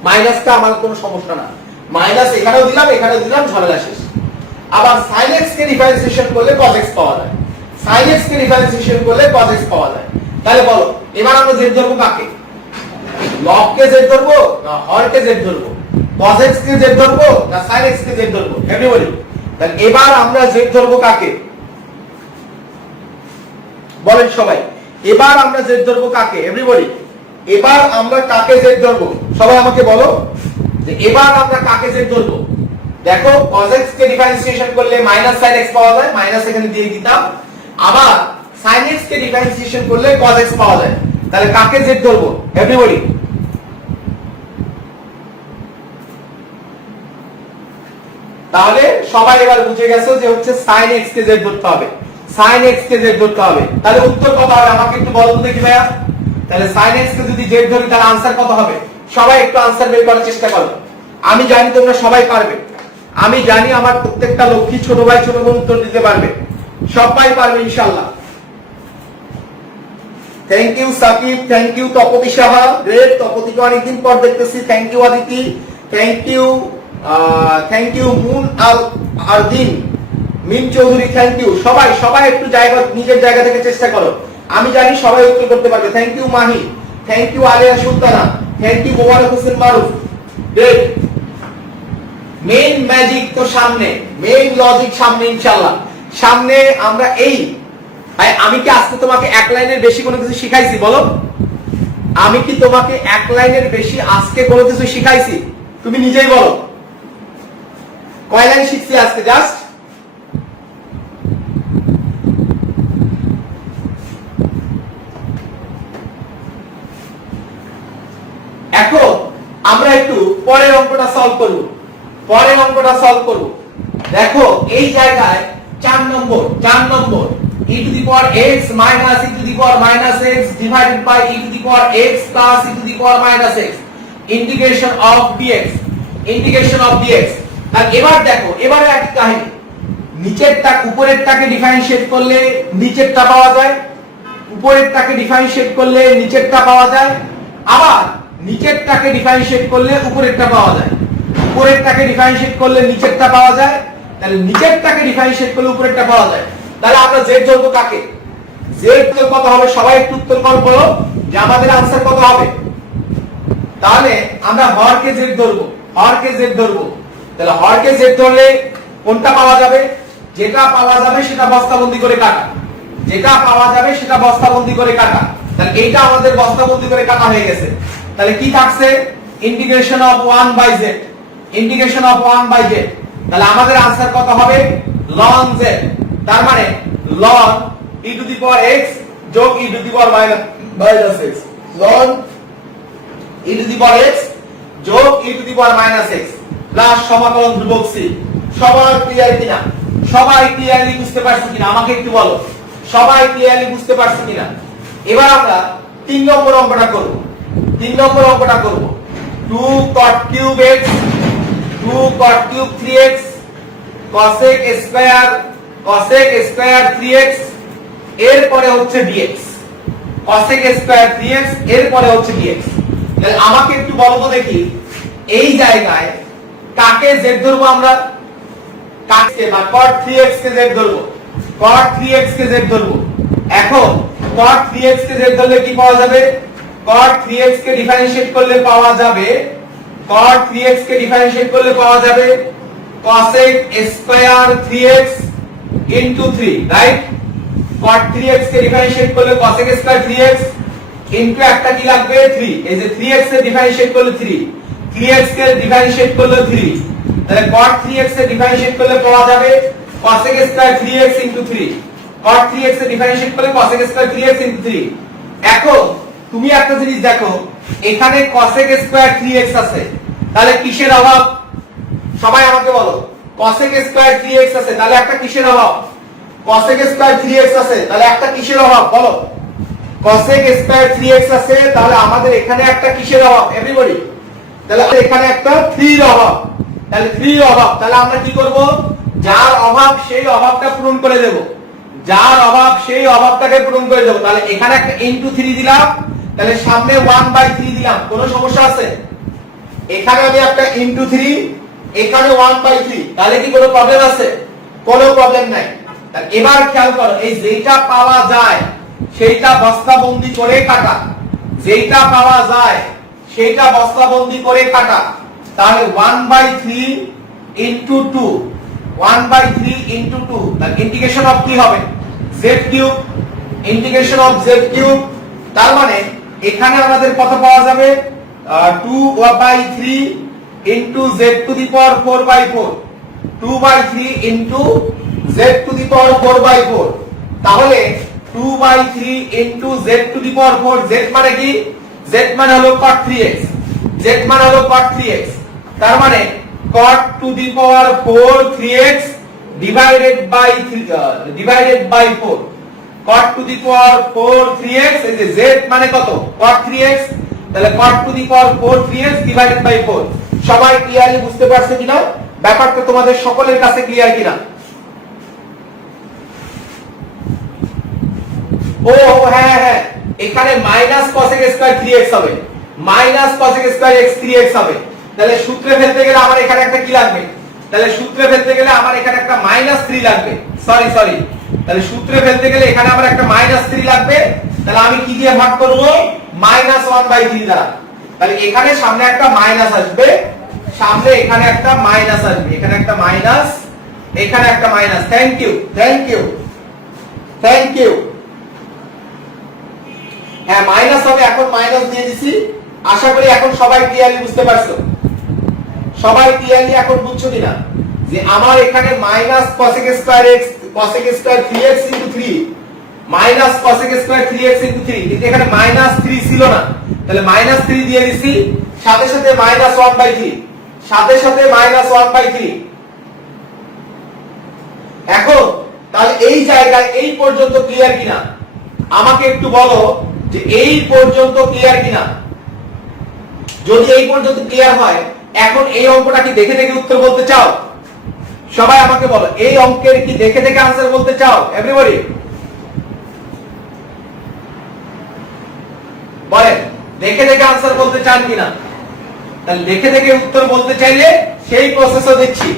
মাইনাসটা আমার কোনো সমস্যা না, মাইনাস এখানেও দিলাম ঝামেলা শেষ। আবার sin x কে ডিফারেন্সিয়েশন করলে cos x পাওয়া যায়, sin x কে ডিফারেন্সিয়েশন করলে cos x পাওয়া যায়। তাহলে বলো এবার আমরা z ধরবো কাকে? log কে z ধরবো না হর কে z ধরবো? cos x কে z ধরবো না sin x কে z ধরবো? এভরিবডি তাহলে এবার আমরা z ধরবো কাকে? বলেন সবাই, এবার আমরা z ধরবো কাকে? এভরিবডি এবার আমরা কাকে z ধরবো? সবাই আমাকে বলো যে এবার আমরা কাকে z ধরবো? দেখো cos x কে ডিফারেন্সিয়েশন করলে sin x পাওয়া যায়, মাইনাস এখানে দিয়ে দিতাম। আবার sin x কে ডিফারেন্সিয়েশন করলে cos x পাওয়া যায়। তাহলে কাকে z ধরবো? এভরিবডি তাহলে সবাই এবার বুঝে গেছো যে হচ্ছে sin x কে z ধরতে হবে, sin x কে z ধরতে হবে। তাহলে উত্তর কত হবে আমাকে একটু বলো তো দেখি ভাইয়া। তাহলে sin x কে যদি z ধরি তাহলে आंसर কত হবে? সবাই একটু आंसर বের করার চেষ্টা করো। আমি জানি তোমরা সবাই পারবে, আমি জানি আমার প্রত্যেকটা লক্ষ্মী ছোট ভাই ছোট বোন উত্তর দিতে পারবে, সবাই পারবে ইনশাআল্লাহ। Thank you Sakib, thank you Tapati Saha, great. তপতিকে অনেকদিন পর দেখতেছি, thank you Aditi, thank you Moon Al Ardin, Mim Chowdhury, thank you. সবাই সবাই একটু জায়গা নিজের জায়গা থেকে চেষ্টা করো, আমি জানি সবাই উত্তর করতে পারবে। Thank you Mahi, thank you Alia Sultana, thank you Mobarak Hossain Maruf, great. Main magic তো সামনে, মেইন লজিক সামনে ইনশাআল্লাহ। সামনে আমরা এই ভাই আমি কি আজকে তোমাকে এক লাইনের বেশি কোনো কিছু শিখাইছি বলো? আমি কি তোমাকে এক লাইনের বেশি আজকে কোনো কিছু শিখাইছি? তুমি নিজেই বলো, কয় লাইন শিখছি আজকে? জাস্ট এখন আমরা একটু পরের অঙ্কটা সলভ করব। দেখো এই জায়গায় 4 নম্বর e to the power x minus e to the power minus x divided by e to the power x plus e to the power minus x integration of dx আর এবার দেখো, এবারে এক কাহিনী, নিচেরটা উপরেরটাকে ডিফারেনশিয়েট করলে নিচেরটা পাওয়া যায়, উপরেরটাকে ডিফারেনশিয়েট করলে নিচেরটা পাওয়া যায়, আবার নিচেরটাকে ডিফারেনশিয়েট করলে উপরেরটা পাওয়া যায়, উপরেরটাকে ডিফারেনশিয়েট করলে নিচেরটা পাওয়া যায়, তাহলে নিচেরটাকে ডিফারেনশিয়েট করলে উপরেরটা পাওয়া যায়। তাহলে আমরা z ধরবো কাকে? z এর কত হবে? সবাই একটু উত্তর করো যে আমাদের आंसर কত হবে। তাহলে আমরা হরকে z ধরবো, তাহলে হরকে z ধরলে কোনটা পাওয়া যাবে? যেটা পাওয়া যাবে সেটা বস্তাবন্দি করে কাটা, তাহলে এইটা আমাদের বস্তাবন্দি করে কাটা হয়ে গেছে। তাহলে কি থাকছে? ইন্টিগ্রেশন অফ 1 বাই z, তাহলে আমাদের आंसर কত হবে? ln z, তার মানে ln e to the power x যোগ e to the power minus x, ln e to the power x যোগ e to the power minus x plus সমাকলন ধ্রুবক c। সবাই ক্লিয়ার কিনা? সবাই ক্লিয়ারলি বুঝতে পারছো কিনা আমাকে একটু বলো, সবাই ক্লিয়ারলি বুঝতে পারছো কিনা? এবার আমরা 3 নম্বর অঙ্কটা করব। 2 cot cube x 3x cosec square 3x এরপরে হচ্ছে dx, cosec স্কয়ার 3x এরপরে হচ্ছে dx। তাহলে আমাকে একটু বলো তো দেখি, এই জায়গায় কাকে z ধরবো আমরা? কাকে বা cot 3x কে z ধরবো, এখন cot 3x কে z ধরলে কি পাওয়া যাবে? cot 3x কে ডিফারেনশিয়েট করলে পাওয়া যাবে, cosec square 3x into 3, right? cot 3x কে ডিফারেনশিয়েট করলে cosec স্কয়ার 3x into একটা কি লাগবে? 3। এই যে 3x কে ডিফারেনশিয়েট করলে 3, 3x কে ডিফারেনশিয়েট করলে 3, তাহলে cot 3x কে ডিফারেনশিয়েট করলে পাওয়া যাবে cosec square 3x into 3, cot 3x কে ডিফারেনশিয়েট করলে cosec স্কয়ার 3x into 3। এখন তুমি একটা জিনিস দেখো, এখানে cosec স্কয়ার 3x আছে, তাহলে কিসের অভাব? সবাই আমাকে বলো, cosec স্কয়ার 3x আছে, তাহলে একটা কিসের অভাব? cosec স্কয়ার 3x আছে, তাহলে একটা কিসের অভাব বলো? cosec স্কয়ার 3x আছে, তাহলে আমাদের এখানে একটা কিসের অভাব? এভরিবডি, তাহলে এখানে একটা 3 এর অভাব, তাহলে আমরা কি করব? যার অভাব সেই অভাবটা পূরণ করে দেব, তাহলে এখানে একটা ইনটু 3 দিলাম, তাহলে সামনে 1/3 দিলাম, কোনো সমস্যা আছে? এখানে আমি একটা ইনটু 3, এখানে 1/3, তাহলে কি কোনো প্রবলেম আছে? কোনো প্রবলেম নাই। তাহলে এবার খেয়াল করো, এই যেটা পাওয়া যায় সেইটা বস্তাবন্দি করে কাটা, তাহলে 1/3 into 2, তাহলে ইন্টিগ্রেশন অফ কি হবে? z কিউব, তার মানে এখানে আমাদের কত পাওয়া যাবে? 2/3 into z to the power 4/4, 2/3 into z to the power 4/4, তাহলে 2/3 into z to the power 4, z মানে কি? z মানে হলো cot 3x, তার মানে cot to the power 4 3x divided by 4, cot to the power 4 3x, এই যে z মানে কত? cot 3x, তাহলে cot to the power 4 3x divided by 4। সবাই ক্লিয়ারলি বুঝতে পারছে কিনা? ব্যাপারটা তোমাদের সকলের কাছে ক্লিয়ার কিনা? হ্যাঁ, এখানে মাইনাস cosec স্কয়ার 3x হবে, তাহলে সূত্রে ফেলতে গেলে আমার এখানে একটা কি লাগবে? তাহলে সূত্রে ফেলতে গেলে আমার এখানে একটা -3 লাগবে, সরি, তাহলে সূত্রে ফেলতে গেলে এখানে আমার একটা -3 লাগবে, তাহলে আমি কি দিয়ে ভাগ করব? -1/3 দ্বারা। তাহলে এখানে সামনে একটা মাইনাস আসবে, এখানে একটা মাইনাস, এখানে একটা মাইনাস। Thank you. হ্যাঁ মাইনাস হবে, এখন মাইনাস দিয়ে দিছি। আশা করি এখন সবাই ক্লিয়ারলি বুঝতে পারছো, সবাই ক্লিয়ারলি এখন বুঝছো কিনা যে আমার এখানে minus cosec square x cosec square 3x * 3 minus cosec square 3x * 3, কিন্তু এখানে মাইনাস 3 ছিল না, তাহলে মাইনাস 3 দিয়ে দিছি, সাথে সাথে মাইনাস 1/3, সাথে সাথে মাইনাস 1/3। এখন তাহলে এই জায়গায় এই পর্যন্ত ক্লিয়ার কিনা আমাকে একটু বলো যে এই পর্যন্ত ক্লিয়ার কিনা। যদি এই পর্যন্ত ক্লিয়ার হয়, এখন এই অঙ্কটা কি দেখে দেখে উত্তর বলতে চাও? সবাই আমাকে বলো, এই অঙ্কের কি দেখে দেখে आंसर বলতে চাও? এভরিবডি বলেন, দেখে দেখে आंसर বলতে চান কিনা? তাহলে দেখে দেখে উত্তর বলতে চাইলে সেই প্রসেসও দিচ্ছি,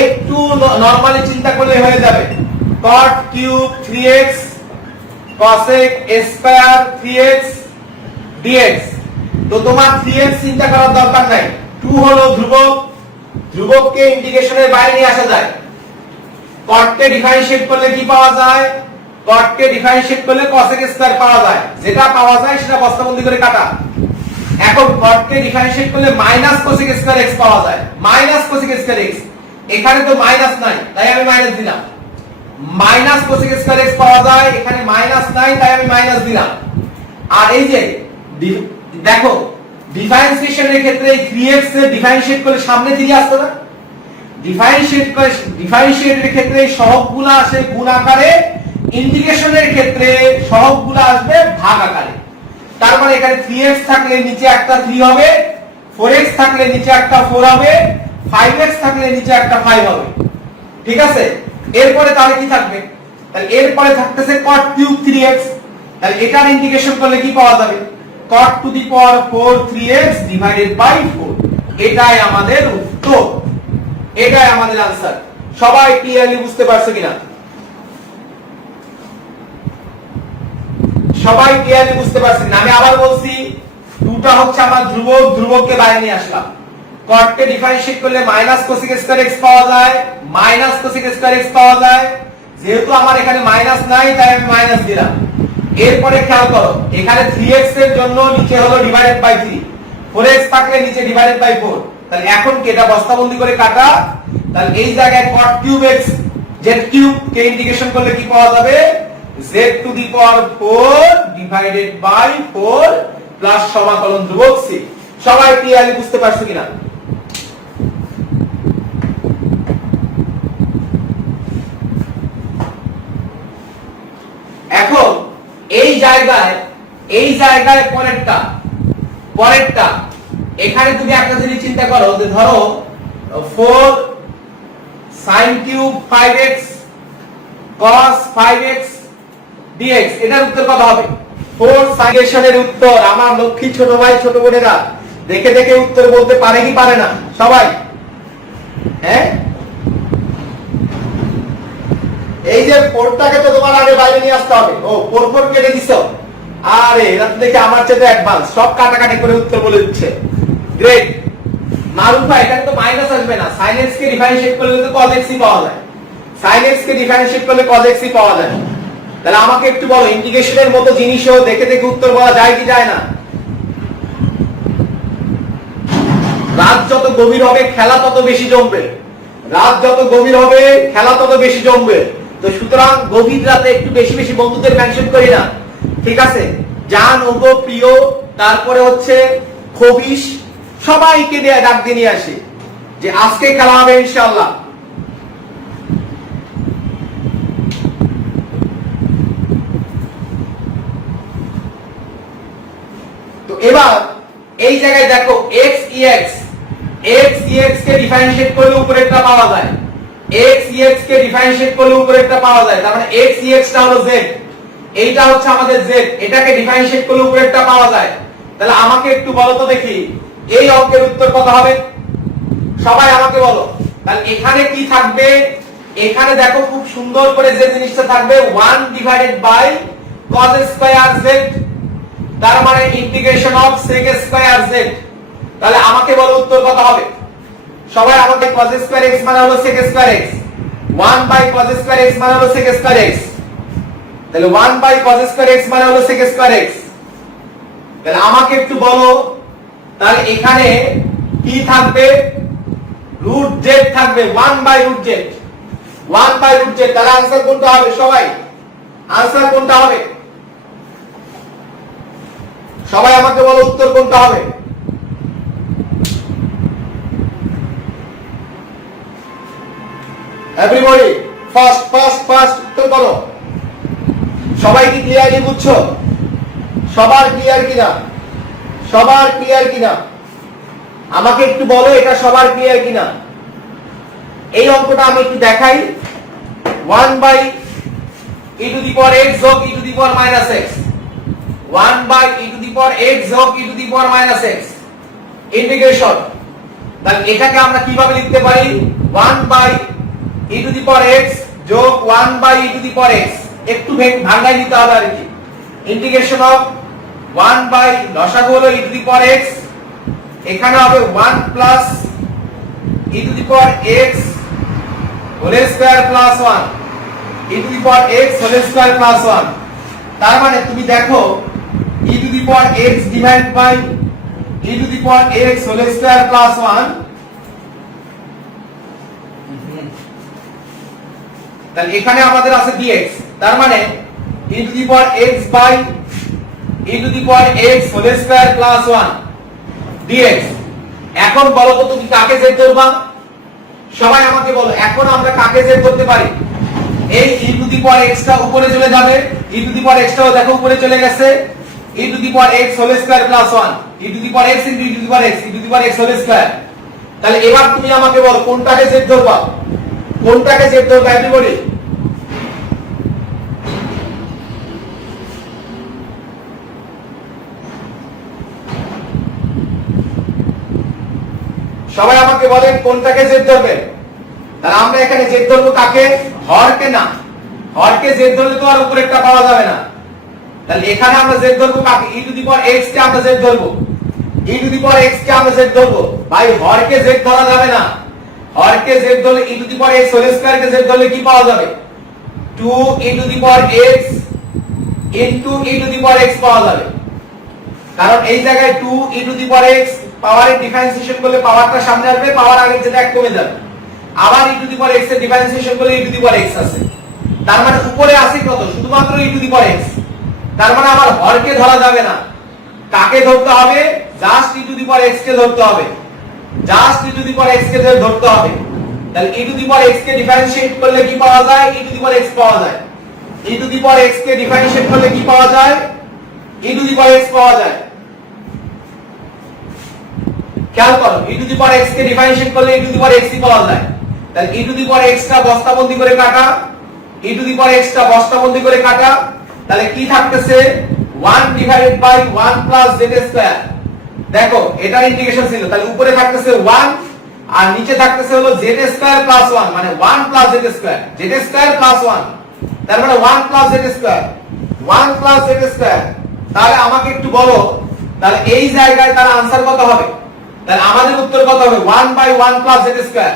একটু নরমালি চিন্তা করলে হয়ে যাবে। cot cube 3x cosec square 3x dx। তো তোমার 3x চিন্তা করার দরকার নাই, 2 হলো ধ্রুবক, ধ্রুবককে ইন্টিগ্রেশনের বাইরে নিয়ে আসা যায়। cot কে ডিফারেনশিয়েট করলে কি পাওয়া যায়? cot কে ডিফারেনশিয়েট করলে cosec স্কয়ার পাওয়া যায়, যেটা পাওয়া যায় সেটা বস্তাবন্দি করে কাটা। এখন cot কে ডিফারেনশিয়েট করলে মাইনাস cosec স্কয়ার x পাওয়া যায়, মাইনাস cosec স্কয়ার x। এখানে তো মাইনাস নাই তাই আমি মাইনাস দিলাম, মাইনাস cosec স্কয়ার x পাওয়া যায়, এখানে মাইনাস নাই তাই আমি মাইনাস দিলাম। আর এই যে দেখো ডিফারেন্সিয়েশনের ক্ষেত্রে এই 3x এর ডিফারেনশিয়েট করলে সামনে দিয়ে আসছে না, ডিফারেনশিয়েটের ক্ষেত্রে সহগগুলো আসে গুণ আকারে, ইন্টিগ্রেশনের ক্ষেত্রে সহগগুলো আসবে ভাগ আকারে। তার মানে এখানে 3x থাকলে নিচে একটা 3 হবে, 4x থাকলে নিচে একটা 4 হবে, 5x থাকলে নিচে একটা 5 হবে। ঠিক আছে, এরপরে তাহলে কি থাকবে? তাহলে এরপরে থাকতেছে cot কিউব 3x। তাহলে এটার ইন্টিগ্রেশন করলে কি পাওয়া যাবে? cot to the power 4 3x divided by 4। এটাই আমাদের উত্তর, এটাই আমাদের आंसर। সবাই ক্লিয়ারলি বুঝতে পারছো কিনা? সবাই ক্লিয়ারলি বুঝতে পারছেন? আমি আবার বলছি, 2টা হচ্ছে আমার ধ্রুবক, ধ্রুবককে বাইরে নিয়ে আসলাম। cot কে ডিফারেনশিয়েট করলে মাইনাস cosec স্কয়ার x পাওয়া যায়, মাইনাস cosec স্কয়ার x পাওয়া যায়। যেহেতু আমার এখানে মাইনাস নাই তাই আমি মাইনাস দিলাম। এরপরে খেয়াল করো, এখানে 3x এর জন্য নিচে হলো ডিভাইডেড বাই 3, 4x থাকলে নিচে ডিভাইডেড বাই 4। তাহলে এখন কি এটা বস্তাবন্দি করে কাটা? তাহলে এই জায়গায় cot cube x z cube কে ইন্টিগ্রেশন করলে কি পাওয়া যাবে? z to the power 4 divided by 4 plus সমাকলন ধ্রুবক c। সবাই ক্লিয়ারলি বুঝতে পারছো কিনা? এখন এই জায়গায় পরেরটা এখানে তুমি একটা জিনিস চিন্তা করো যে ধরো 4 sin cube 5x cos 5x dx, এটার উত্তর কত হবে? 4 সাইগেশনের উত্তর। আমার লক্ষ্মী ছোট ভাই ছোট বোনেরা দেখে দেখে উত্তর বলতে পারে কি পারে না সবাই? হ্যাঁ, এই যে 4টাকে তো তোমার আগে বাইরে নিয়ে আসতে হবে। ও 4 4 কেটে দিছো, আরে এরা তো দেখে আমার চেয়ে অ্যাডভান্স, সব কাটাকাটি করে উত্তর বলে দিচ্ছে। গ্রেট। মারুফ ভাই এখানে তো মাইনাস আসবে না, sin x কে ডিফারেনশিয়েট করলে তো cos x পাওয়া যায়, sin x কে ডিফারেনশিয়েট করলে cos x পাওয়া যায়। তাহলে আমাকে একটু বলো, ইন্টিগ্রেশনের মতো জিনিসও দেখে দেখে উত্তর বলা যায় কি যায় না? রাত যত গভীর হবে খেলা তত বেশি জমবে, রাত যত গভীর হবে খেলা তত বেশি জমবে। তো সুতরাং গভীর রাতে একটু বেশি বেশি বন্ধুদের মেনশন করি না, ঠিক আছে? জান, ওগো, প্রিয়, তারপরে হচ্ছে খবিশ, সবাইকে দিয়ে ডাক দিয়ে নিয়ে আসি যে আজকে খেলা হবে ইনশাআল্লাহ। তো এবার এই জায়গায় দেখো x ex কে ডিফারেনশিয়েট করলে উপরেরটা পাওয়া যায়, x ex কে ডিফারেনশিয়েট করলে উপরেরটা পাওয়া যায়। তার মানে x ex টা হলো z, এইটা হচ্ছে আমাদের z, এটাকে ডিফারেনশিয়েট করলে উপরেরটা পাওয়া যায়। তাহলে আমাকে একটু বলো তো দেখি এই অঙ্কের উত্তর কত হবে? সবাই আমাকে বলো। তাহলে এখানে কি থাকবে? এখানে দেখো খুব সুন্দর করে যে জিনিসটা থাকবে 1 divided by cos square z, তার মানে integration of sec square z। তাহলে আমাকে বলো উত্তর কত হবে? সবাই আমাকে cos স্কয়ার x মানে হলো sec square x, 1 by cos square x মানে হলো sec স্কয়ার x। তাহলে 1 বাই cos স্কয়ার x মানে হলো sec স্কয়ার x। তাহলে আমাকে একটু বলো, তাহলে এখানে কি থাকবে? রুট জেড থাকবে, 1/√z, 1/√z। তাহলে आंसर কোনটা হবে সবাই? आंसर কোনটা হবে? সবাই আমাকে বলো উত্তর কোনটা হবে? এভরিবডি ফার্স্ট উত্তর করো। সবাই কি ক্লিয়ারলি বুঝছো? সবার ক্লিয়ার কিনা? সবার ক্লিয়ার কিনা? আমাকে একটু বলো এটা সবার ক্লিয়ার কিনা। এই অঙ্কটা আমি একটু দেখাই। 1/e⁻x যোগ e⁻−x, 1/e⁻x যোগ e⁻−x ইন্টিগ্রেশন। তাহলে এটাকে আমরা কিভাবে লিখতে পারি? 1/e⁻x যোগ 1/e⁻x, একটু ভাঙাই নিতে হবে আর কি। ইন্টিগ্রেশন অফ 1 লসাগু হলো e⁻x, এখানে হবে 1 plus e⁻x whole square plus 1, e⁻x whole square plus 1। তার মানে তুমি দেখো e⁻x divide by e⁻x whole square plus 1, তাহলে এখানে আমাদের আছে dx। তার মানে e⁻x by e⁻x whole square plus 1 dx। এখন বলো তো তুমি কাকে z ধরবা? সবাই আমাকে বলো এখন আমরা কাকে z ধরতে পারি? এই e⁻x টা উপরে চলে যাবে, e⁻x টাও দেখো উপরে চলে গেছে, e⁻x whole square plus 1, e⁻x e⁻x whole square. তাহলে এবার তুমি আমাকে বলো কোনটাকে z ধরবা? কোনটাকে z ধরবা এভরিবডি? সবাই আমাকে বলেন কোনটাকে z ধরবেন? তাহলে আমরা এখানে z ধরবো কাকে? হরকে না। হরকে z ধরলে তো আর উপরেরটা পাওয়া যাবে না। তাহলে এখানে আমরা z ধরবো কাকে? e⁻x কে আমরা z ধরবো, e⁻x কে আমরা z ধরবো। ভাই হরকে z ধরা যাবে না। হরকে z ধরলে e⁻x হোল স্কয়ার কে z ধরলে কি পাওয়া যাবে? 2e⁻x ইনটু e⁻x পাওয়া যাবে। কারণ এই জায়গায় 2e⁻x পাওয়ারের ডিফারেন্সিয়েশন করলে পাওয়ারটা সামনে আসবে, পাওয়ার আগের যেটা এক কমে যাবে। আবার e⁻x এর ডিফারেন্সিয়েশন করলে e⁻x আছে। তার মানে উপরে আছে কত? শুধুমাত্র e⁻x। তার মানে আমার হরকে ধরা যাবে না। কাকে ধরতে হবে? জাস্ট e⁻x কে ধরতে হবে, জাস্ট e⁻x কে ধরতে হবে। তাহলে e⁻x কে ডিফারেন্সিয়েট করলে কি পাওয়া যায়? e⁻x পাওয়া যায়। e⁻x কে ডিফারেন্সিয়েট করলে কি পাওয়া যায়? e⁻x পাওয়া যায়। খেয়াল করো, e⁻x কে ডিফারেন্সিয়েট করলে e⁻x পাওয়া যায়। তাহলে e⁻x টা বস্তাবন্দি করে কাটা, e⁻x টা বস্তাবন্দি করে কাটা। তাহলে কি থাকতেছে? 1 divided by 1 plus z square. দেখো এটা ইন্টিগ্রেশন ছিল, তাহলে উপরে থাকতেছে 1 আর নিচে থাকতেছে হলো z স্কয়ার প্লাস 1, মানে 1 plus z square, z square plus 1। তার মানে 1 plus z square, 1 plus z square. তাহলে আমাকে একটু বলো, তাহলে এই জায়গায় তার आंसर কত হবে? তাহলে আমাদের উত্তর কত হবে? 1/1 প্লাস z স্কয়ার।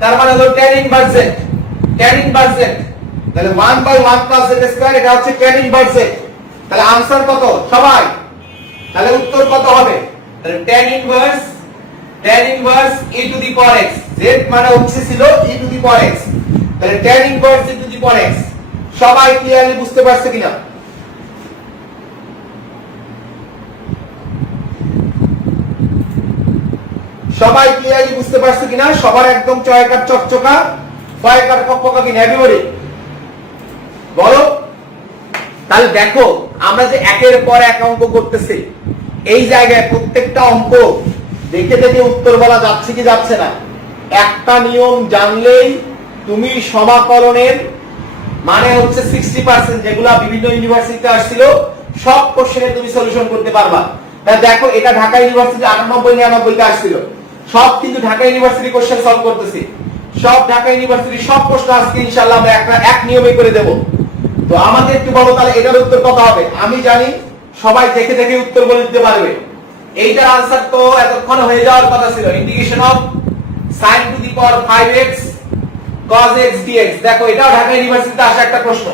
তার মানে হলো tan inverse z, tan inverse z। তাহলে 1/1 প্লাস z স্কয়ার, এটা হচ্ছে tan ইনভার্স z। তাহলে आंसर কত সবাই? তাহলে উত্তর কত হবে? তাহলে tan ইনভার্স e⁻x, z মানে হচ্ছে ছিল e⁻x, তাহলে tan ইনভার্স e⁻x। সবাই ক্লিয়ারলি বুঝতে পারছে কিনা? সবাই ক্লিয়ারলি বুঝতে পারছে কিনা? সবার একদম চয়কার চকচকা, ফয়কার পকপকা কিনা এভরিবডি বলো। তাহলে দেখো আমরা যে একের পর এক অঙ্ক করতেছি, এই জায়গায় প্রত্যেকটা অঙ্ক দেখে দেখে উত্তর বলা যাচ্ছে কি যাচ্ছে না? একটা নিয়ম জানলেই তুমি সমাকলনের মানে হচ্ছে 60% যেগুলা বিভিন্ন ইউনিভার্সিটিতে আসছিল সব কোশ্চেনে তুমি সলিউশন করতে পারবা। দেখো এটা ঢাকা ইউনিভার্সিটি 98-99 তে আসছিল, সব কিন্তু ঢাকা ইউনিভার্সিটি কোশ্চেন সলভ করতেছি, সব ঢাকা ইউনিভার্সিটি সব প্রশ্ন আজকে ইনশাআল্লাহ আমরা এক নিয়মে করে দেব। তো আমাদের একটু বলো তাহলে এটার উত্তর কত হবে? আমি জানি সবাই দেখে দেখে উত্তর বলে দিতে পারবে। এইটার आंसर তো এতক্ষণ হয়ে যাওয়ার কথা ছিল, integration of sin to the power 5x cos x dx। দেখো এটাও ঢাকা ইউনিভার্সিটিতে আসা একটা প্রশ্ন,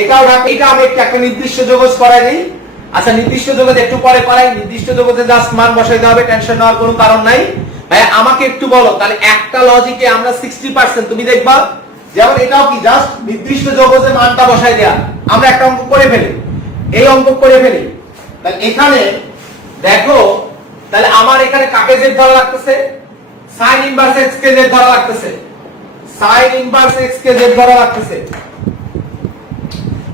এটাও ঢাকা। এটা আমি একটা নির্দিষ্ট যোগজ করাই দেই, আচ্ছা নির্দিষ্ট যোগের একটু পরে করাই, নির্দিষ্ট যোগের জাস্ট মান বসাইতে হবে, টেনশন নেওয়ার কোনো কারণ নাই। ভাই আমাকে একটু বলো তাহলে একটা লজিকে আমরা 60%, তুমি দেখবা যেমন এটাও কি জাস্ট নির্দিষ্ট যোগের মানটা বসাই দেয়া, আমরা একটা অঙ্ক করে ফেলি, এই অঙ্ক করে ফেলি। তাহলে এখানে দেখো, তাহলে আমার এখানে কাকে জেড ধরা লাগতেছে, sin ইনভার্স x কে জেড ধরা লাগতেছে, sin ইনভার্স x কে জেড ধরা লাগতেছে।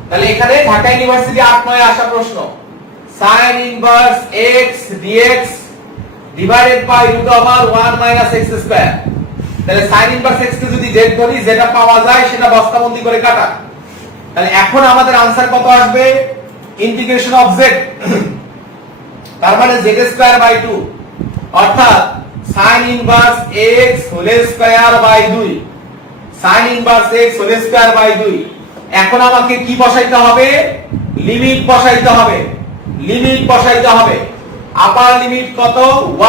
তাহলে এখানে ঢাকা ইউনিভার্সিটি 8-9 আসা প্রশ্ন, sin inverse x dx divided by √1 - x²। তাহলে sin ইনভার্স x কে যদি z ধরি, যেটা পাওয়া যায় সেটা বস্তাবন্দি করে কাটা। তাহলে এখন আমাদের आंसर কত আসবে, ইন্টিগ্রেশন অফ z, তার মানে z²/2 অর্থাৎ sin inverse x হোল² 2, sin inverse x হোল² 2। এখন আমাকে কি বসাইতে হবে, লিমিট বসাইতে হবে, লিমিট বসাইতে হবে। আপার লিমিট কত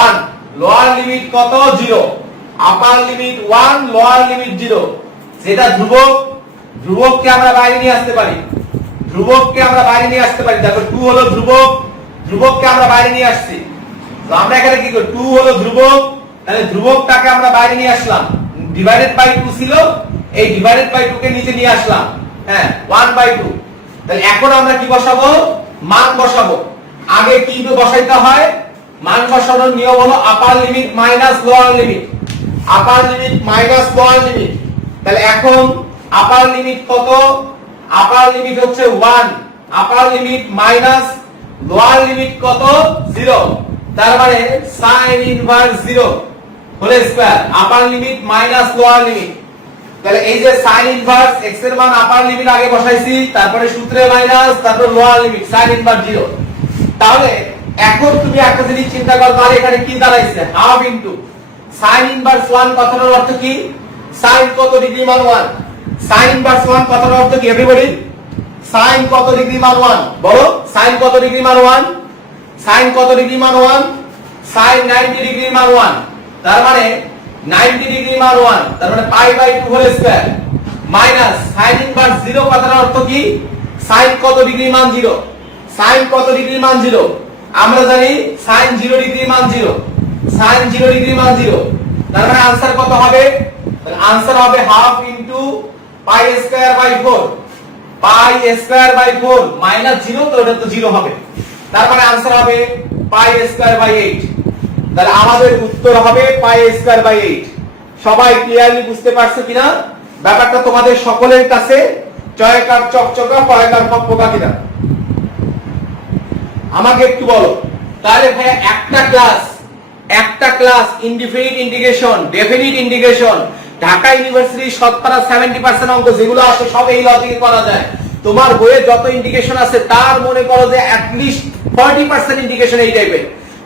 1, লোয়ার লিমিট কত 0, আপার লিমিট 1, লোয়ার লিমিট 0। যেটা ধ্রুবক, ধ্রুবককে আমরা বাইরে নিয়ে আসতে পারি, ধ্রুবককে আমরা বাইরে নিয়ে আসতে পারি। দেখো 2 হলো ধ্রুবক, ধ্রুবককে আমরা বাইরে নিয়ে আসছি। তো আমরা এখানে কি করি, 2 হলো ধ্রুবক, তাহলে ধ্রুবকটাকে আমরা বাইরে নিয়ে আসলাম, ডিভাইডেড বাই 2 ছিল, এই ডিভাইডেড বাই 2 কে নিচে নিয়ে আসলাম, হ্যাঁ 1/2। তাহলে এখন আমরা কি বসাবো, মান বসাবো। আগে কি বসাইতে হয়, মান বসানোর নিয়ম হলো upper limit minus lower limit, upper limit minus lower limit. তাহলে এখন আপার লিমিট কত, আপার লিমিট হচ্ছে 1, upper limit minus lower limit কত 0, তার মানে sin inverse 0 whole square, upper limit minus lower limit. তাহলে এই যে sin ইনভার্স x এর মান আপার লিমিট আগে বসাইছি, তারপরে সূত্রে মাইনাস, তারপর লোয়ার লিমিট sin ইনভার্স 0। তাহলে এখন তুমি একটা জিনিস চিন্তা করো, তাহলে এখানে কি দাঁড়াইছে, হাফ ইনটু sin ইনভার্স 1 কথাটার অর্থ কি, sin কত ডিগ্রি মান 1, sin ইনভার্স 1 কথাটার অর্থ কি এভরিবডি, sin কত ডিগ্রি মান 1 বলো, sin কত ডিগ্রি মান 1, sin কত ডিগ্রি মান 1, sin 90 ডিগ্রি মান 1, তার মানে 90 ডিগ্রি মান 1, তার মানে π/2 whole square minus sin inverse 0 কথার অর্থ কি, sin কত ডিগ্রি মান 0, sin কত ডিগ্রি মান 0, আমরা জানি sin 0 ডিগ্রি মান 0, sin 0 ডিগ্রি মান 0, তার মানে आंसर কত হবে, তাহলে आंसर হবে হাফ ইনটু π²/4, π²/4 মাইনাস 0, তো এটা তো 0 হবে, তার মানে आंसर হবে π²/8। তাহলে আমাদের উত্তর হবে π²/8। সবাই ক্লিয়ারলি বুঝতে পারছো কিনা ব্যাপারটা, তোমাদের সকলের কাছে চয়কার চকচকা পয়কার পকপকা কিনা আমাকে একটু বলো। তাহলে ভাই একটা class indefinite integration, definite integration, Dhaka university শতকরা 70% অঙ্ক যেগুলো আছে সব এই লজিকে করা যায়। তোমার বইয়ে যত ইন্টিগ্রেশন আছে তার মনে করো যে অ্যাট লিস্ট 40% ইন্টিগ্রেশন এই টাইপের,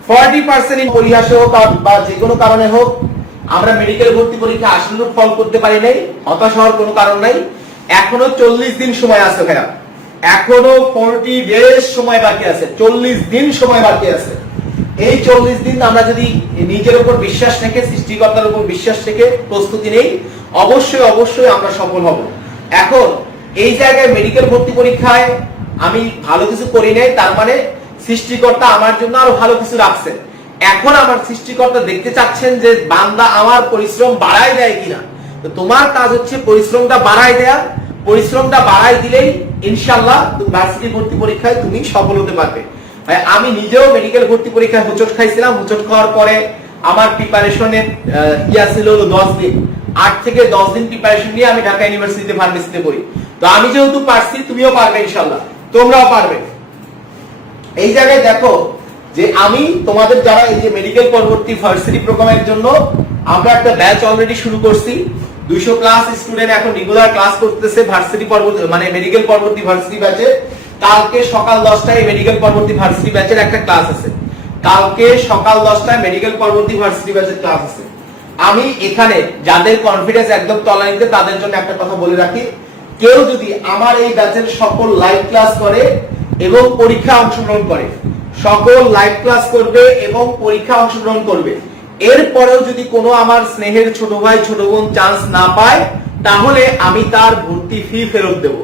40% পরিহাসে হোক বা যে কোনো কারণে হোক আমরা মেডিকেল ভর্তি পরীক্ষা আশানুরূপ ফল করতে পারি নাই, হতাশ হওয়ার কোনো কারণ নাই। এখনো 40 দিন সময় আছে ভাইরা, এখনো 40 ডেজ সময় বাকি আছে, 40 দিন সময় বাকি আছে। এই 40 দিন আমরা যদি নিজের উপর বিশ্বাস রেখে, সৃষ্টিকর্তার উপর বিশ্বাস রেখে প্রস্তুতি নেই, অবশ্যই অবশ্যই আমরা সফল হব। এখন এই জায়গায় মেডিকেল ভর্তি পরীক্ষায় আমি ভালো কিছু করি নাই, তার মানে সৃষ্টিকর্তা আমার জন্য আরো ভালো কিছু রাখছেন। এখন আমার সৃষ্টিকর্তা দেখতে চাচ্ছেন যে বান্দা আমার পরিশ্রম বাড়ায় দেয় কিনা। তো তোমার কাজ হচ্ছে পরিশ্রমটা বাড়ায় দেয়া, পরিশ্রমটা বাড়ায় দিলেই ইনশাআল্লাহ ভার্সিটি ভর্তি পরীক্ষায় তুমি সফল হতে পারবে। ভাই আমি নিজেও মেডিকেল ভর্তি পরীক্ষায় হোঁচট খাইছিলাম, হোঁচট খাওয়ার পরে আমার প্রিপারেশনের ইয়া ছিল 10 দিন, 8 থেকে 10 দিন প্রিপারেশন নিয়ে আমি ঢাকা ইউনিভার্সিটিতে ফার্মেসিতে পড়ি। তো আমি যেহেতু পারছি, তুমিও পারবে ইনশাআল্লাহ, তোমরাও পারবে। এই জায়গায় দেখো যে আমি তোমাদের যারা এই যে মেডিকেল পরবর্তী ভার্সিটি প্রোগ্রামের জন্য আমরা একটা ব্যাচ অলরেডি শুরু করছি, 200 প্লাস স্টুডেন্ট এখন রেগুলার ক্লাস করতেছে ভার্সিটি পরবর্তী মানে মেডিকেল পরবর্তী ভার্সিটি ব্যাচে। কালকে সকাল 10টায় মেডিকেল পরবর্তী ভার্সিটি ব্যাচের একটা ক্লাস আছে, কালকে সকাল 10টায় মেডিকেল পরবর্তী ভার্সিটি ব্যাচের ক্লাস আছে। আমি এখানে যাদের কনফিডেন্স একদম তলানিতে তাদের জন্য একটা কথা বলে রাখি, কেউ যদি আমার এই ব্যাচের সকল লাইভ ক্লাস করে এবং পরীক্ষা অংশগ্রহণ করে, সকল লাইভ ক্লাস করবে এবং পরীক্ষা অংশগ্রহণ করবে, এরপরেও যদি কোনো আমার স্নেহের ছোট ভাই ছোট বোন চান্স না পায়, তাহলে আমি তার ভর্তি ফি ফেরত দেব।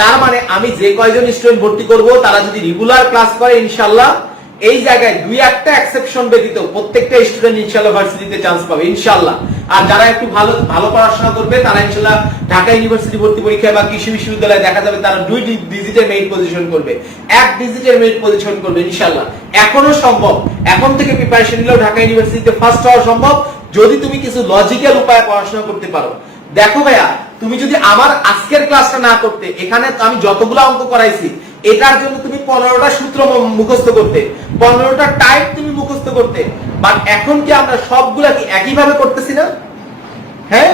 তার মানে আমি যে কয়জন স্টুডেন্ট ভর্তি করব তারা যদি রেগুলার ক্লাস করে ইনশাআল্লাহ এই জায়গায় দুই একটা এক্সেপশন ব্যতীত প্রত্যেকটা স্টুডেন্ট ইনশাআল্লাহ ভার্সিটিতে চান্স পাবে ইনশাআল্লাহ। আর যারা একটু ভালো ভালো পড়াশোনা করবে তারা ইনশাআল্লাহ ঢাকা ইউনিভার্সিটি ভর্তি পরীক্ষায় বা কৃষি বিশ্ববিদ্যালয়ে দেখা যাবে তারা 2 ডিজিটের মেরিট পজিশন করবে, 1 ডিজিটের মেরিট পজিশন করবে ইনশাআল্লাহ। এখনো সম্ভব, এখন থেকে প্রিপারেশন নিলেও ঢাকা ইউনিভার্সিটিতে ফার্স্ট হওয়া সম্ভব যদি তুমি কিছু লজিক্যাল উপায়ে পড়াশোনা করতে পারো। দেখো ভাইয়া, তুমি যদি আমার আজকের ক্লাসটা না করতে, এখানে আমি যতগুলো অঙ্ক করাইছি এটার জন্য তুমি 15টা সূত্র মুখস্থ করতে, 15টা টাইপ তুমি মুখস্থ করতে, বাট এখন কি আমরা সবগুলা কি একইভাবে করতেছি না? হ্যাঁ,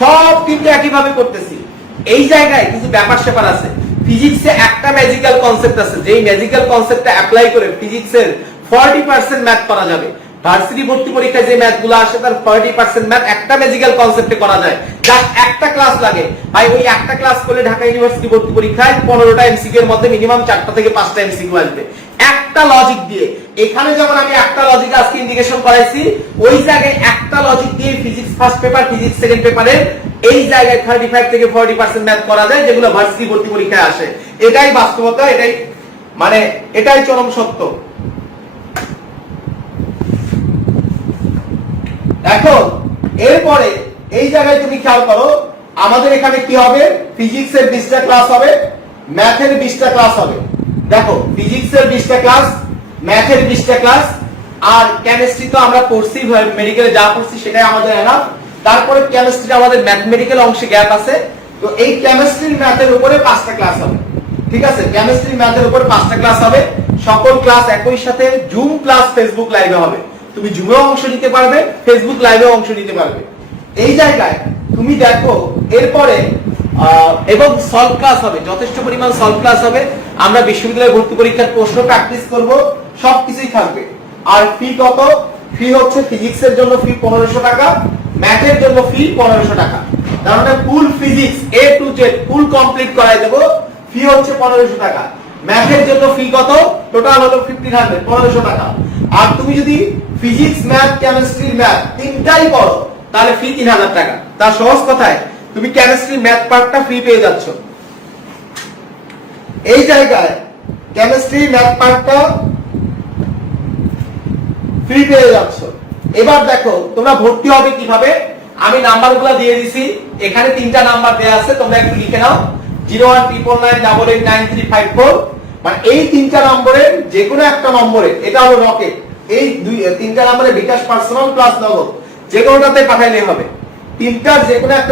সব কিন্তু একইভাবে করতেছি। এই জায়গায় কিছু ব্যাপার স্যাপার আছে। ফিজিক্সে একটা ম্যাজিক্যাল কনসেপ্ট আছে, যেই ম্যাজিক্যাল কনসেপ্টটা অ্যাপ্লাই করে ফিজিক্সের 40% ম্যাথ করা যাবে। ভার্সিটি ভর্তি পরীক্ষায় যে ম্যাথগুলো আসে তার 40% ম্যাথ একটা ম্যাজিক্যাল কনসেপ্টে করা যায়, জাস্ট একটা ক্লাস লাগে ভাই। ওই একটা ক্লাস করলে ঢাকা ইউনিভার্সিটি ভর্তি পরীক্ষায় 15টা এমসিকিউ এর মধ্যে মিনিমাম 4টা থেকে 5টা এমসিকিউ আসবে একটা লজিক দিয়ে। এখানে যেমন আমি একটা লজিক আজকে ইন্ডিকেশন করাইছি, ওই জায়গায় একটা লজিক দিয়ে physics first paper, physics second পেপারে এই জায়গায় 35 থেকে 40% ম্যাথ করা যায়, যেগুলো ভার্সিটি ভর্তি পরীক্ষায় আসে। এটাই বাস্তবতা, এটাই মানে এটাই চরম সত্য। এখন এরপরে এই জায়গায় তুমি খেয়াল করো, আমাদের এখানে কি হবে, ফিজিক্সের 20টা ক্লাস হবে, ম্যাথের 20টা ক্লাস হবে। দেখো, ফিজিক্সের 20টা ক্লাস, ম্যাথের 20টা ক্লাস, আর কেমিস্ট্রি তো আমরা পড়ছি, মেডিকেলে যা পড়ছি সেটাই আমাদের এনাফ। তারপরে কেমিস্ট্রি আমাদের ম্যাথমেটিক্যাল অংশে গ্যাপ আছে, তো এই কেমিস্ট্রির ম্যাথের উপরে 5টা ক্লাস হবে। ঠিক আছে, কেমিস্ট্রি ম্যাথের উপরে 5টা ক্লাস হবে। সকল ক্লাস একই সাথে জুম প্লাস ফেসবুক লাইভে হবে। তুমি জুমেও অংশ নিতে পারবে, ফেসবুক লাইভেও অংশ নিতে পারবে। এই জায়গায় তুমি দেখো এরপরে এবং সলভ ক্লাস হবে, যথেষ্ট পরিমাণ সলভ ক্লাস হবে। আমরা বিশ্ববিদ্যালয় ভর্তি পরীক্ষার প্রশ্ন প্র্যাকটিস করব, সবকিছুই থাকবে। আর ফি কত? ফি হচ্ছে ফিজিক্সের জন্য ফি 1500 টাকা, ম্যাথের জন্য ফি 1500 টাকা। তার মানে full physics A to Z full complete করাই দেব, ফি হচ্ছে 1500 টাকা। ম্যাথের জন্য ফি কত? টোটাল হলো 1500, 1500 টাকা। আর তুমি যদি ফিজিক্স, ম্যাথ, কেমিস্ট্রি, ম্যাথ তিনটাই পড়ো তাহলে ফি 3000 টাকা। তার সহজ কথায় তুমি কেমিস্ট্রি ম্যাথ পার্টটা ফ্রি পেয়ে যাচ্ছ। এই জায়গায় কেমিস্ট্রি ম্যাথ পার্টটা ফ্রি পেয়ে যাচ্ছ। এবার দেখো তোমরা ভর্তি হবে কিভাবে, আমি নাম্বারগুলো দিয়ে দিছি, এখানে 3টা নাম্বার দেয়া আছে, তোমরা একটু লিখে নাও। 0199889354, মানে এই 3টা নম্বরের যে কোনো একটা নম্বরে, এটা হলো রকেট, এই 3টা নম্বরে বিকাশ পার্সোনাল প্লাস নগদ যে কোনোটাতে পাঠাইলে হবে। 3টার যে কোনো একটা